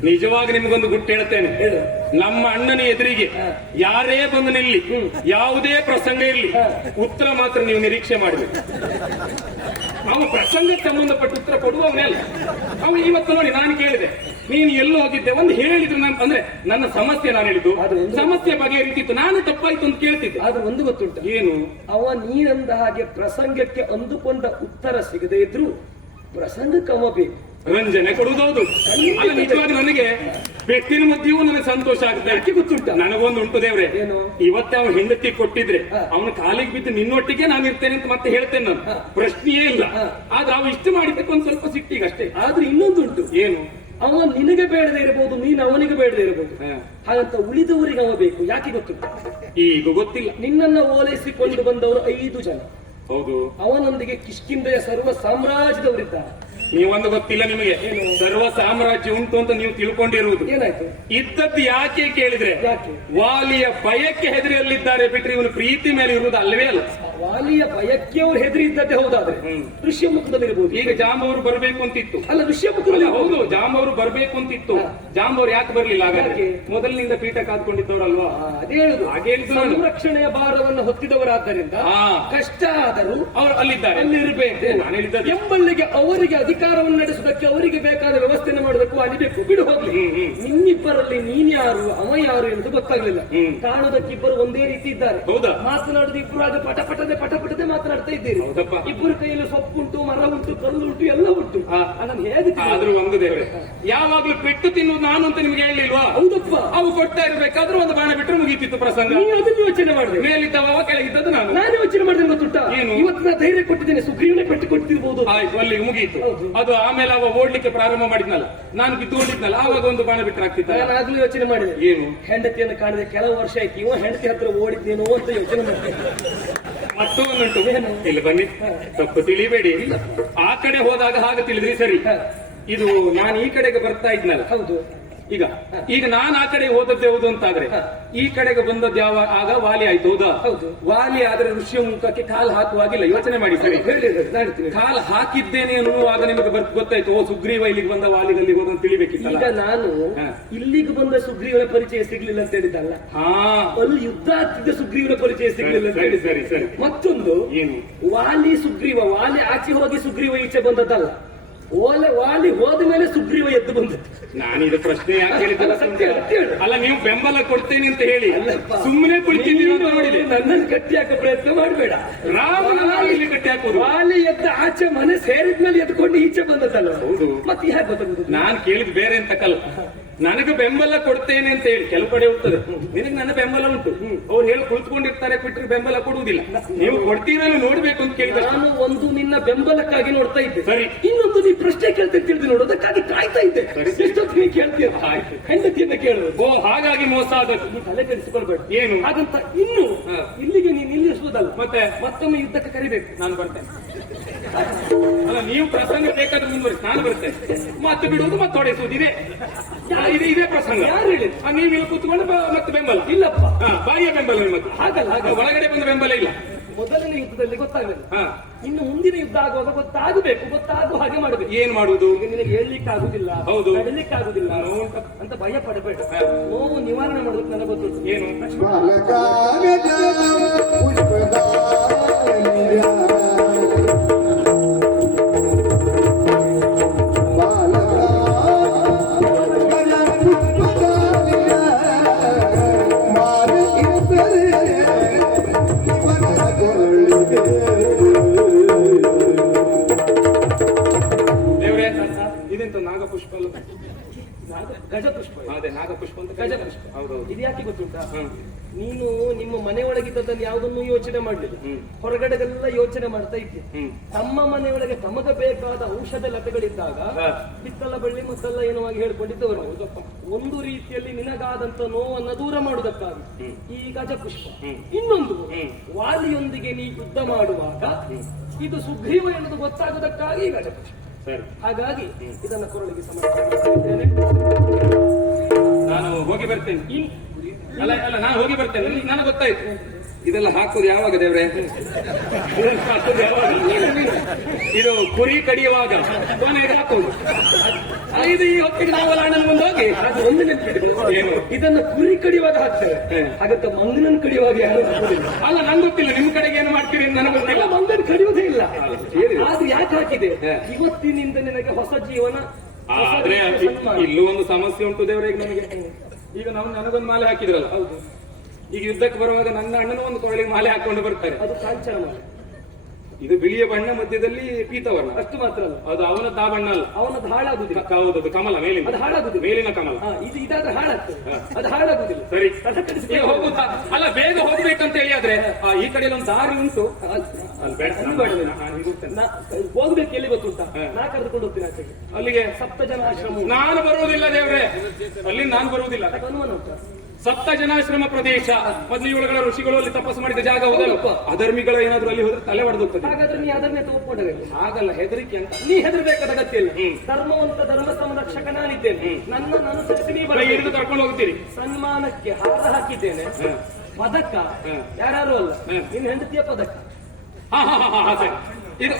ನಿಜವಾಗಿ ನಿಮಗೊಂದು ಗುಟ್ಟು ಹೇಳ್ತೇನೆ. ನಮ್ಮ ಅಣ್ಣನ ಎದುರಿಗೆ ಯಾರೇ ಬಂದು ನಿಲ್ಲಿ, ಯಾವುದೇ ಪ್ರಸಂಗ ಇರಲಿ, ಉತ್ತರ ಮಾತ್ರ ನೀವು ನಿರೀಕ್ಷೆ ಮಾಡಬೇಕು. ನಾವು ಪ್ರಸಂಗಕ್ಕೆ ಸಂಬಂಧಪಟ್ಟ ಉತ್ತರ ಕೊಡುವ ಮೇಲೆ ಅವು ಇವತ್ತು ನೋಡಿ, ನಾನು ಕೇಳಿದೆ ನೀನು ಎಲ್ಲೂ ಹೋಗಿದ್ದೆ ಒಂದು ಹೇಳಿದ್ರು ಅಂದ್ರೆ ನನ್ನ ಸಮಸ್ಯೆ ನಾನು ಹೇಳಿದ್ದು ಸಮಸ್ಯೆ ಬಗೆಹರಿತಿತ್ತು, ನಾನು ತಪ್ಪಾಯ್ತು ಅಂತ ಕೇಳ್ತಿದ್ದೆ. ಆದ್ರೆ ಒಂದು ಗೊತ್ತುಂಟು ಏನು? ಅವ ನೀನಂದ ಹಾಗೆ ಪ್ರಸಂಗಕ್ಕೆ ಅಂದುಕೊಂಡ ಉತ್ತರ ಸಿಗದೇ ಇದ್ರು ಪ್ರಸಂಗಕ್ಕೆ ಅವ ಬೇಕು. ರಂಜನೆ ಕೊಡುವುದೌದು. ಅಲ್ಲ, ನಿಜವಾಗಿ ನನಗೆ ವ್ಯಕ್ತಿನ ಮಧ್ಯೆಯೂ ನನಗೆ ಸಂತೋಷ ಆಗುತ್ತೆ. ಯಾಕೆ ಗೊತ್ತುಂಟ? ನನಗೊಂದು ಉಂಟು ದೇವ್ರೆ, ಏನು? ಇವತ್ತೇ ಅವನು ಹೆಂಡತಿ ಕೊಟ್ಟಿದ್ರೆ ಅವನ ಕಾಲಿಗೆ ಬಿದ್ದು ನಿನ್ನೊಟ್ಟಿಗೆ ನಾನು ಇರ್ತೇನೆ ಅಂತ ಮತ್ತೆ ಹೇಳ್ತೇನೆ ನಾನು, ಪ್ರಶ್ನೆಯೇ ಇಲ್ಲ. ಆದ್ರೆ ಅವ ಇಷ್ಟು ಮಾಡಿದ್ದಕ್ಕೆ ಒಂದ್ ಸ್ವಲ್ಪ ಸಿಟ್ಟಿಗೆ ಅಷ್ಟೇ. ಆದ್ರೆ ಇನ್ನೊಂದುಂಟು. ಏನು? ಅವ ನಿನಗೆ ಬೇಡದೆ ಇರಬಹುದು, ನೀನು ಅವನಿಗೆ ಬೇಡದೆ ಇರಬಹುದು. ಹಾಗಂತ ಉಳಿದವರಿಗೆ ಅವ ಬೇಕು. ಯಾಕೆ ಗೊತ್ತುಂಟ? ಈಗ ಗೊತ್ತಿಲ್ಲ. ನಿನ್ನನ್ನ ಓಲೈಸಿಕೊಂಡು ಬಂದವರು 5 ಜನ. ಹೌದು. ಅವನೊಂದಿಗೆ ಕಿಷ್ಕಿಂಧೆಯ ಸರ್ವ ಸಾಮ್ರಾಜ್ಯದವರಿದ್ದಾರೆ. ನೀವೊಂದು ಗೊತ್ತಿಲ್ಲ ನಿಮಗೆ, ಸರ್ವ ಸಾಮ್ರಾಜ್ಯ ಉಂಟು ಅಂತ ನೀವು ತಿಳ್ಕೊಂಡಿರುವುದು. ಏನಾಯ್ತು? ಇದ್ದದ್ದು ಯಾಕೆ ಕೇಳಿದ್ರೆ ಯಾಕೆ? ವಾಲಿಯ ಭಯಕ್ಕೆ ಹೆದರಿಯಲ್ಲಿದ್ದಾರೆ ಬಿಟ್ರೆ ಇವನು ಪ್ರೀತಿ ಮೇಲೆ ಇರುವುದು ಅಲ್ಲವೇ ಅಲ್ಲ. ವಾಲಿಯ ಭಯಕ್ಕೆ ಅವರು ಹೆದರಿ ಇದ್ದದ್ದೇ ಹೌದಾದ್ರೆ ಋಷ್ಯಮುಖದಲ್ಲಿರಬಹುದು. ಈಗ ಜಾಂಬವರು ಬರಬೇಕು ಅಂತಿತ್ತು. ಅಲ್ಲ, ಋಷ್ಯಮುಖದಲ್ಲಿ ಹೌದು, ಜಾಂಬವರು ಬರಬೇಕು ಅಂತಿತ್ತು. ಜಾಂಬವರು ಯಾಕೆ ಬರ್ಲಿಲ್ಲ? ಹಾಗಾದ್ರೆ ಮೊದಲಿನಿಂದ ಪೀಠ ಕಾದ್ಕೊಂಡಿದ್ದವರಲ್ವಾ? ಅದೇ ಹೇಳುದು. ಹಾಗೆ ಹೇಳಿದ್ದು ನಾನು. ಸಂರಕ್ಷಣೆಯ ಭಾರವನ್ನು ಹೊತ್ತಿದವರಾದ್ದರಿಂದ ಕಷ್ಟ ಆದರೂ ಅವರು ಅಲ್ಲಿದ್ದಾರೆ, ಅಲ್ಲಿ ಇರಬೇಕು. ನಾನು ಹೇಳಿದ್ದೆ ಎಂಬಲ್ಲಿಗೆ ಅವರಿಗೆ ಅಧಿಕಾರವನ್ನು ನಡೆಸುವುದಕ್ಕೆ ಅವರಿಗೆ ಬೇಕಾದ ವ್ಯವಸ್ಥೆಯನ್ನು ಮಾಡೋದಕ್ಕೂ ಅಲಿಬೇಕು. ಬಿಡು ಹೋಗ್ಲಿ. ನಿಮ್ಮಿಬ್ಬರಲ್ಲಿ ನೀನ್ ಯಾರು ಅವ ಯಾರು ಎಂದು ಗೊತ್ತಾಗ್ಲಿಲ್ಲ. ಕಾಣುವುದಕ್ಕೆ ಇಬ್ಬರು ಒಂದೇ ರೀತಿ ಇದ್ದಾರೆ. ಹೌದಾ? ಮಾತನಾಡುದು ಇಬ್ಬರು ಆಗ ಪಟಪಟದೆ ಮಾತನಾಡ್ತಾ ಇದ್ದೀರಿ. ಇಬ್ಬರು ಕೈಯಲ್ಲಿ ಸೊಪ್ಪುಂಟು, ಮರ ಉಂಟು, ಕಲ್ಲು ಉಂಟು, ಎಲ್ಲ ಉಂಟು. ಹೇಗೆ? ಆದ್ರೂ ಒಂದು ದೇವರೇ, ಯಾವಾಗ್ಲೂ ಪೆಟ್ಟು ತಿನ್ನುವುದು ನಾನು ಅಂತ ನಿಮ್ಗೆ ಹೇಳಿಲ್ವಾ? ಹೌದಪ್ಪ. ಅವು ಕೊಡ್ತಾ ಇರ್ಬೇಕಾದ್ರೂ ಒಂದು ಬಾಣ ಬಿಟ್ಟರೆ ಮುಗೀತಿತ್ತು ಪ್ರಸಂಗ. ನೀವು ಅದನ್ನು ಯೋಚನೆ ಮಾಡಿದೆ. ಮೇಲಿದ್ದವ ಕೆಳಗಿದ್ದದ್ದು ನಾನು. ನಾನು ಯೋಚನೆ ಮಾಡಿದ್ರೆ ಗೊತ್ತುಂಟ? ಏನು? ಇವತ್ತು ನಾ ಧೈರ್ಯ ಕೊಟ್ಟಿದ್ದೇನೆ, ಸುಗ್ರೀವನೇ ಪೆಟ್ಟು ಕೊಡ್ತಿರ್ಬೋದು. ಆಯ್ತು, ಅಲ್ಲಿಗೆ ಮುಗೀತು. ಅದು ಆಮೇಲೆ ಅವ ಓಡ್ಲಿಕ್ಕೆ ಪ್ರಾರಂಭ ಮಾಡಿದ್ನಲ್ಲ, ನಾನು ಬಿದ್ದುಕೊಂಡಿದ್ನಲ್ಲ, ಆವಾಗ ಒಂದು ಬಾಣ ಬಿಟ್ಟರೆ ಆಗ್ತಿತ್ತು. ನಾನು ಆಗ್ಲೂ ಯೋಚನೆ ಮಾಡಿದೆ. ಏನು? ಹೆಂಡತಿಯನ್ನು ಕಾಣದೆ ಕೆಲವು ವರ್ಷ ಆಯ್ತು, ಇವ ಹೆಂಡತಿ ಹತ್ರ ಓಡಿದ್ದೇನೋ ಅಂತ ಯೋಚನೆ ಮಾಡಿದೆ. ಮತ್ತೊಂದುಂಟು. ಇಲ್ಲಿ ಬನ್ನಿ, ತಪ್ಪು ತಿಳಿಬೇಡಿ. ಆ ಕಡೆ ಹೋದಾಗ ಹಾಗೆ ತಿಳಿದ್ರಿ ಸರಿ. ಇದು ನಾನು ಈ ಕಡೆಗೆ ಬರ್ತಾ ಇದ್ನಲ್ಲ. ಹೌದು. ಈಗ ನಾನು ಆ ಕಡೆ ಹೋದದ್ದು ಯಾವುದು ಅಂತಾದ್ರೆ ಈ ಕಡೆಗೆ ಬಂದದ್ದು ಯಾವ? ಆಗ ವಾಲಿ ಆಯ್ತು. ಹೌದಾ? ಹೌದು. ವಾಲಿ ಆದ್ರೆ ಋಷ್ಯಮುಖಕ್ಕೆ ಕಾಲು ಹಾಕುವಾಗಿಲ್ಲ. ಯೋಚನೆ ಮಾಡಿ ಸರಿ. ಕಾಲು ಹಾಕಿದ್ದೇನೆ ಅನ್ನುವಾಗ ನಿಮಗೆ ಗೊತ್ತಾಯ್ತು, ಓ ಸುಗ್ರೀವ ಇಲ್ಲಿಗೆ ಬಂದ, ವಾಲಿಗೆ ಅಲ್ಲಿಗೆ ಹೋದ ಅಂತ ತಿಳಿಬೇಕಿತ್ತಲ್ಲ. ಈಗ ನಾನು ಇಲ್ಲಿಗೆ ಬಂದ ಸುಗ್ರೀವನ ಪರಿಚಯ ಸಿಗ್ಲಿಲ್ಲ ಅಂತ ಹೇಳಿದ್ದಲ್ಲ, ಅಲ್ಲಿ ಯುದ್ಧ ಆಗ್ತಿದ್ದ ಸುಗ್ರೀವನ ಪರಿಚಯ ಸಿಗ್ಲಿಲ್ಲ ಅಂತ ಹೇಳಿ. ಸರಿ ಸರಿ. ಮತ್ತೊಂದು ಏನು? ವಾಲಿ ಸುಗ್ರೀವ, ವಾಲಿ ಆಚೆ ಹೋಗಿ ಸುಗ್ರೀವ ಈಚೆ ಬಂದದ್ದಲ್ಲ, ವಾಲಿ ಹೋದ ಮೇಲೆ ಸುಗ್ರೀವ ಎದ್ದು ಬಂದದ್ದು. ನಾನಿದು ಪ್ರಶ್ನೆ ಯಾಕೆ ಹೇಳಿದ್ದಲ್ಲ? ಅಲ್ಲ, ನೀವು ಬೆಂಬಲ ಕೊಡ್ತೇನೆ ಅಂತ ಹೇಳಿ ಸುಮ್ಮನೆ ಕುಳಿತಿದ್ದೀರಿ ಅಂತ ನೋಡಿದೆ. ನನ್ನನ್ನು ಕಟ್ಟಿ ಹಾಕೋ ಪ್ರಯತ್ನ ಮಾಡಬೇಡ. ರಾಮನಲ್ಲಿ ಕಟ್ಟಿ ಹಾಕೋದು. ವಾಲಿ ಎದ್ದ ಆಚೆ ಮನೆ ಸೇರಿದ್ಮೇಲೆ ಎದ್ಕೊಂಡು ಈಚೆ ಬಂದದ್ದಲ್ಲ. ಹೌದು. ಮತ್ತೆ ಹೇಗೆ ಗೊತ್ತಾಗುದು? ನಾನು ಕೇಳಿದ್ ಬೇರೆ ಅಂತ ಕಲ್. ನನಗೆ ಬೆಂಬಲ ಕೊಡ್ತೇನೆ ಅಂತ ಹೇಳಿ ಕೆಲವು ಕಡೆ ಹೋಗ್ತದೆ, ನಿನಗೆ ನನ್ನ ಬೆಂಬಲ ಉಂಟು, ಅವ್ರು ಹೇಳಿ ಕುಳಿತುಕೊಂಡಿರ್ತಾರೆ, ಬಿಟ್ಟರೆ ಬೆಂಬಲ ಕೊಡುವುದಿಲ್ಲ. ನೀವು ಕೊಡ್ತೀರಲ್ಲ ನೋಡ್ಬೇಕು ಅಂತ ಕೇಳಿದ. ನಾನು ಒಂದು ನಿನ್ನ ಬೆಂಬಲಕ್ಕಾಗಿ ನೋಡ್ತಾ ಇದ್ದೆ. ಸರಿ. ಇನ್ನೊಂದು ನೀ ಪ್ರಶ್ನೆ ಕೇಳ್ತೇನೆ ತಿಳಿದು ನೋಡೋದಕ್ಕಾಗಿ ಕಾಯ್ತಾ ಇದ್ದೆ. ಎಷ್ಟೊತ್ತು ನೀ ಕೇಳ್ತೀಯ? ಹೆಂಡತಿಯನ್ನ ಕೇಳುದು. ಓ, ಹಾಗಾಗಿ ಮೋಸ ಆದದ್ದು. ನೀ ತಲೆ ಕೆಡಿಸಿಕೊಳ್ಬೇಡ. ಏನು ಹಾಗಂತ ಇನ್ನು ಇಲ್ಲಿಗೆ ನೀನು ನಿಲ್ಲಿಸುವುದಲ್ಲ, ಮತ್ತೆ ಮತ್ತೊಮ್ಮೆ ಯುದ್ಧಕ್ಕೆ ಕರಿಬೇಕು. ನಾನು ಬರ್ತೇನೆ. ಅಲ್ಲ, ನೀವು ಪ್ರಸಂಗ ಬೇಕಾದ್ರೆ ಮುಂದುವರಿಸಿ, ನಾನು ಬರ್ತೇನೆ. ಮತ್ತೆ ಬಿಡುವುದು ಮತ್ತೆ ಹೊಡೆಸುವುದು ಇದೇ ಪ್ರಸಂಗ. ಯಾರು ಹೇಳಿ? ನೀವು ಇಲ್ಲಿ ಕೂತ್ಕೊಂಡು ಮತ್ತೆ ಬೆಂಬಲ ಇಲ್ಲಪ್ಪ, ಬಾಯಿಯ ಬೆಂಬಲ ನಿಮ್ಮದು. ಹಾಗಲ್ಲ, ಒಳಗಡೆ ಬಂದ ಬೆಂಬಲ ಇಲ್ಲ. ಮೊದಲನೇ ಯುದ್ಧದಲ್ಲಿ ಗೊತ್ತಾಗಲಿಲ್ಲ. ಹಾ. ಇನ್ನು ಮುಂದಿನ ಯುದ್ಧ ಆಗುವಾಗ ಗೊತ್ತಾಗಬೇಕು, ಗೊತ್ತಾಗುವ ಹಾಗೆ ಮಾಡಬೇಕು. ಏನ್ ಮಾಡುದು? ಈಗ ನಿನಗೆ ಹೇಳಲಿಕ್ಕೆ ಆಗುದಿಲ್ಲ, ಹೌದು. ನಡಲಿಕ್ಕೆ ಆಗುದಿಲ್ಲ ಅಂತ ಭಯ ಪಡಬೇಡ. ನೋವು ನಿವಾರಣೆ ಮಾಡೋದಕ್ಕೆ ನನಗೆ ಗೊತ್ತುಂಟು. ಏನು? ದೇವ್ರೆ, ಇದೆಂತ ನಾಗಪುಷ್ಪ ಅಲ್ಲ? ಗಜಪುಷ್ಪ. ಅದೇ ನಾಗಪುಷ್ಪ ಅಂತ. ಗಜಪುಷ್ಪ. ಹೌದೌದು. ಇದು ಯಾಕೆ ಗೊತ್ತುಂಟಾ? ಹ್ಮ್. ನೀನು ನಿಮ್ಮ ಮನೆಯೊಳಗಿದ್ದದನ್ನು ಯಾವುದನ್ನು ಯೋಚನೆ ಮಾಡಲಿಲ್ಲ, ಹ್ಮ್. ಹೊರಗಡೆದೆಲ್ಲ ಯೋಚನೆ ಮಾಡ್ತಾ ಇದ್ದೆ. ಹ್ಮ್. ತಮ್ಮ ಮನೆಯೊಳಗೆ ತಮಗೆ ಬೇಕಾದ ಔಷಧ ಲತೆಗಳಿದ್ದಾಗ ಹಾ. ಹಿತ್ತಲ ಬಳ್ಳಿ ಮತ್ತೆಲ್ಲ ಏನೋ ಆಗಿ ಹೇಳ್ಕೊಂಡಿದ್ದವರು. ಒಂದು ರೀತಿಯಲ್ಲಿ ನಿನಗಾದಂತ ನೋವನ್ನು ದೂರ ಮಾಡುವುದಕ್ಕಾಗಿ ಹ್ಮ್. ಈ ಗಜಪುಷ್ಪ. ಹ್ಮ್. ಇನ್ನೊಂದು, ಹ್ಮ್. ವಾಲಿಯೊಂದಿಗೆ ನೀ ಯುದ್ಧ ಮಾಡುವಾಗ ಇದು ಸುಗ್ರೀವ ಎನ್ನುವುದು ಗೊತ್ತಾಗುವುದಕ್ಕಾಗಿ ಈ ಗಜಪುಷ್ಪ. ಸರಿ, ಹಾಗಾಗಿ ಇದನ್ನ ಕೊರಳಿಗೆ ಸಮರ್ಪಿಸಿದ್ದೇನೆ. ನಾನು ಹೋಗಿ ಬರ್ತೇನೆ. ಅಲ್ಲ ಅಲ್ಲ, ನಾನು ಹೋಗಿ ಬರ್ತೇನೆ. ನನಗೆ ಗೊತ್ತಾಯ್ತು ಇದೆಲ್ಲ ಹಾಕೋದು ಯಾವಾಗ ದೇವ್ರೆ? ಹಾಕೋದು ಯಾವಾಗ? ಇದು ಕುರಿ ಕಡಿಯುವಾಗ ಕೊನೆಗೆ ಹಾಕೋದು. ಇದು ಈ ಹೊತ್ತಿಗೆ ನಾವೆಲ್ಲ ಅಣ್ಣನ ಮುಂದೆ ಹೋಗಿ ಅದು ಒಂದು ನೆನಪಿಡಿ. ಏನು? ಇದನ್ನ ಕುರಿ ಕಡಿಯುವಾಗ ಹಾಕ್ತೇವೆ, ಹಾಗಂತ ಮಂಗನನ್ನು ಕಡಿಯುವಾಗ ಯಾರು ಹಾಕುದಿಲ್ಲ. ಅಲ್ಲ, ನಂಗೆ ಗೊತ್ತಿಲ್ಲ ನಿಮ್ಮ ಕಡೆಗೆ ಏನು ಮಾಡ್ತೀರಿ ಅಂತ ನನಗೆ ಗೊತ್ತಿಲ್ಲ. ಮಂಗನ ಕಡಿಯುವುದೇ ಇಲ್ಲ. ಹೇಳಿ. ಆದ್ರೆ ಯಾಕೆ ಹಾಕಿದೆ? ಹೇ. ಇವತ್ತಿನಿಂದ ನಿನಗೆ ಹೊಸ ಜೀವನ, ಹೊಸ ಆದ್ರೆ ರೀತಿಯ ಸನ್ಮಾನ. ಇಲ್ಲೂ ಒಂದು ಸಮಸ್ಯೆ ಉಂಟು ದೇವ್ರೆ. ಈಗ ನಮಗೆ ಈಗ ನಾವು ನನಗೊಂದು ಮಾಲೆ ಹಾಕಿದ್ರಲ್ಲ, ಹೌದು, ಈಗ ಯುದ್ಧಕ್ಕೆ ಬರುವಾಗ ನನ್ನ ಅಣ್ಣನ ಒಂದು ಕೊರಳಿಗೆ ಮಾಲೆ ಹಾಕೊಂಡು ಬರ್ತಾರೆ. ಅದು ಕಾಂಚನ ಮಾಲೆ. ಇದು ಬಿಳಿಯ ಬಣ್ಣ, ಮಧ್ಯದಲ್ಲಿ ಪೀತವರ್ಣ. ಅಷ್ಟು ಮಾತ್ರ ಅಲ್ಲ, ಅದು ಅವನ ತಾ ಬಣ್ಣ ಅಲ್ಲ. ಅವನದು ಹಾಳಾಗುದಿಲ್ಲ. ಹೌದದು ಕಮಲ, ಮೇಲಿನ ಅದು ಹಾಳಾಗುದಿಲ್ಲ. ಮೇಲಿನ ಕಮಲ. ಇದು ಇದಾದ್ರೆ ಹಾಳಾಗ್ತದೆ, ಅದು ಹಾಳಾಗುದಿಲ್ಲ. ಸರಿ, ಕಥಕಳಿಸಿ ಈಗ ಹೋಗುತ್ತಾ? ಅಲ್ಲ, ಬೇಗ ಹೋಗ್ಬೇಕಂತ ಹೇಳಿ ಆದ್ರೆ ಈ ಕಡೆಯಲ್ಲಿ ಒಂದು ದಾರಿ ಉಂಟು. ಅಲ್ಲಿ ಬೇಡ, ಅಲ್ಲಿ ಬೇಡ. ಹೋಗ್ಬೇಕು ಎಲ್ಲಿ ಗೊತ್ತುಂಟಾ? ನಾ ಕರೆದುಕೊಂಡು ಹೋಗ್ತೀನಿ ಆಚೆಗೆ. ಅಲ್ಲಿಗೆ 7 ಜನ ಆಶ್ರಮ. ನಾನು ಬರುವುದಿಲ್ಲ ದೇವ್ರೆ, ಅಲ್ಲಿ ನಾನು ಬರುವುದಿಲ್ಲ. ಅನುಮಾನ ಉಂಟಾ? 7 ಜನಾಶ್ರಮ ಪ್ರದೇಶ, ಮೊದಲು ಇವಳುಗಳ ಋಷಿಗಳು ಅಲ್ಲಿ ತಪಸ್ಸು ಮಾಡಿದ ಜಾಗ ಹೋಗಲ್ಲ. ಹೌದಪ್ಪ. ಅಧರ್ಮಿಗಳು ಏನಾದ್ರು ಅಲ್ಲಿ ಹೋದ್ರೆ ತಲೆ ಹೊಡೆದೋಗ್ತದೆ. ಹಾಗಾದ್ರೆ ನೀ ಅದನ್ನೇ ಒಪ್ಕೊಂಡ್ರೆ ಹಾಗಲ್ಲ, ಹೆದರಿಕೆ ಅಂತ. ನೀ ಹೆದರ್ಬೇಕಾದ ಅಗತ್ಯ ಇಲ್ಲ. ಧರ್ಮವಂತ ಧರ್ಮ ಸಂರಕ್ಷಕ ನಾನಿದ್ದೇನೆ. ನನ್ನನ್ನು ಅನುಸರಿಸಿ ನೀ ಹಿಡಿದು ಕರ್ಕೊಂಡು ಹೋಗ್ತೀರಿ. ಸನ್ಮಾನಕ್ಕೆ ಹಾರ ಹಾಕಿದ್ದೇನೆ. ಪದಕ ಯಾರು ಅಲ್ಲ, ನಿನ್ನ ಹೆಂಡತಿಯ ಪದಕ. ಹಾ ಹಾ ಹಾ ಹಾ, ಸರಿ. ಇದು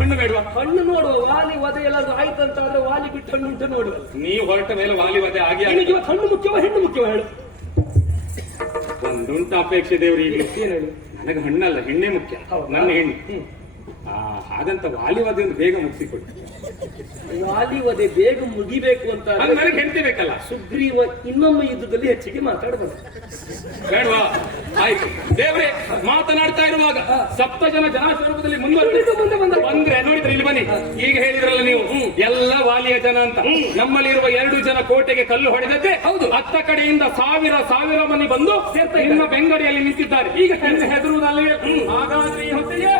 ಹಣ್ಣು ಬೇಡವಾ? ಹಣ್ಣು ನೋಡುವ. ವಾಲಿ ವಧೆ ಎಲ್ಲರೂ ಆಯ್ತು ಅಂತ ಆದ್ರೆ ವಾಲಿ ಬಿಟ್ಟು ಹಣ್ಣು ಉಂಟು ನೋಡುವ. ನೀವು ಹೊರಟ ಮೇಲೆ ವಾಲಿವದೆ ಆಗಿ ನಿನಗೆ ಇವತ್ತು ಹಣ್ಣು ಮುಖ್ಯವ ಹೆಣ್ಣು ಮುಖ್ಯವ ಹೇಳು? ಒಂದುಂಟ ಅಪೇಕ್ಷೆ ದೇವ್ರಿ. ಈಗ ಏನ್ ಹೇಳು? ನನಗೆ ಹಣ್ಣಲ್ಲ, ಹೆಣ್ಣೆ ಮುಖ್ಯ. ನನ್ನ ಹೆಣ್ಣು. ಹಾಗಂತ ವಾಲಿವಾದಿ ಒಂದು ಬೇಗ ಮುಗಿಸಿಕೊಡಿ. ವಾಲಿ ವಧೆ ಬೇಗ ಮುಗಿಬೇಕು ಅಂತ ನನಗೆ ಹೆಂಡತಿ ಬೇಕಲ್ಲ. ಸುಗ್ರೀವ ಇನ್ನೊಮ್ಮೆ ಯುದ್ಧದಲ್ಲಿ ಹೆಚ್ಚಿಗೆ ಮಾತಾಡಬಹುದು. ಬೇಡವಾ? ಆಯ್ತು ದೇವ್ರೆ, ಮಾತನಾಡ್ತಾ ಇರುವಾಗ 7 ಜನ ಜನಾಶ್ರಮದಲ್ಲಿ ಮುಂದೆ ಬಂದ್ರೆ ನೋಡಿದ್ರೆ ಇಲ್ಲಿ ಬನ್ನಿ. ಈಗ ಹೇಳಿದ್ರಲ್ಲ ನೀವು ಎಲ್ಲ ವಾಲಿಯ ಜನ ಅಂತ. ನಮ್ಮಲ್ಲಿರುವ 2 ಜನ ಕೋಟೆಗೆ ಕಲ್ಲು ಹೊಡೆದದ್ದೇ ಹೌದು. ಅತ್ತ ಕಡೆಯಿಂದ ಸಾವಿರ ಮಂದಿ ಬಂದು ನಿಮ್ಮ ಬೆಂಗಡಿಯಲ್ಲಿ ನಿಂತಿದ್ದಾರೆ. ಈಗ ಹೆದರುವುದಲ್ಲವೇ? ಹಾಗಾದ್ರೆ ಈ ಹೊತ್ತಿಗೆ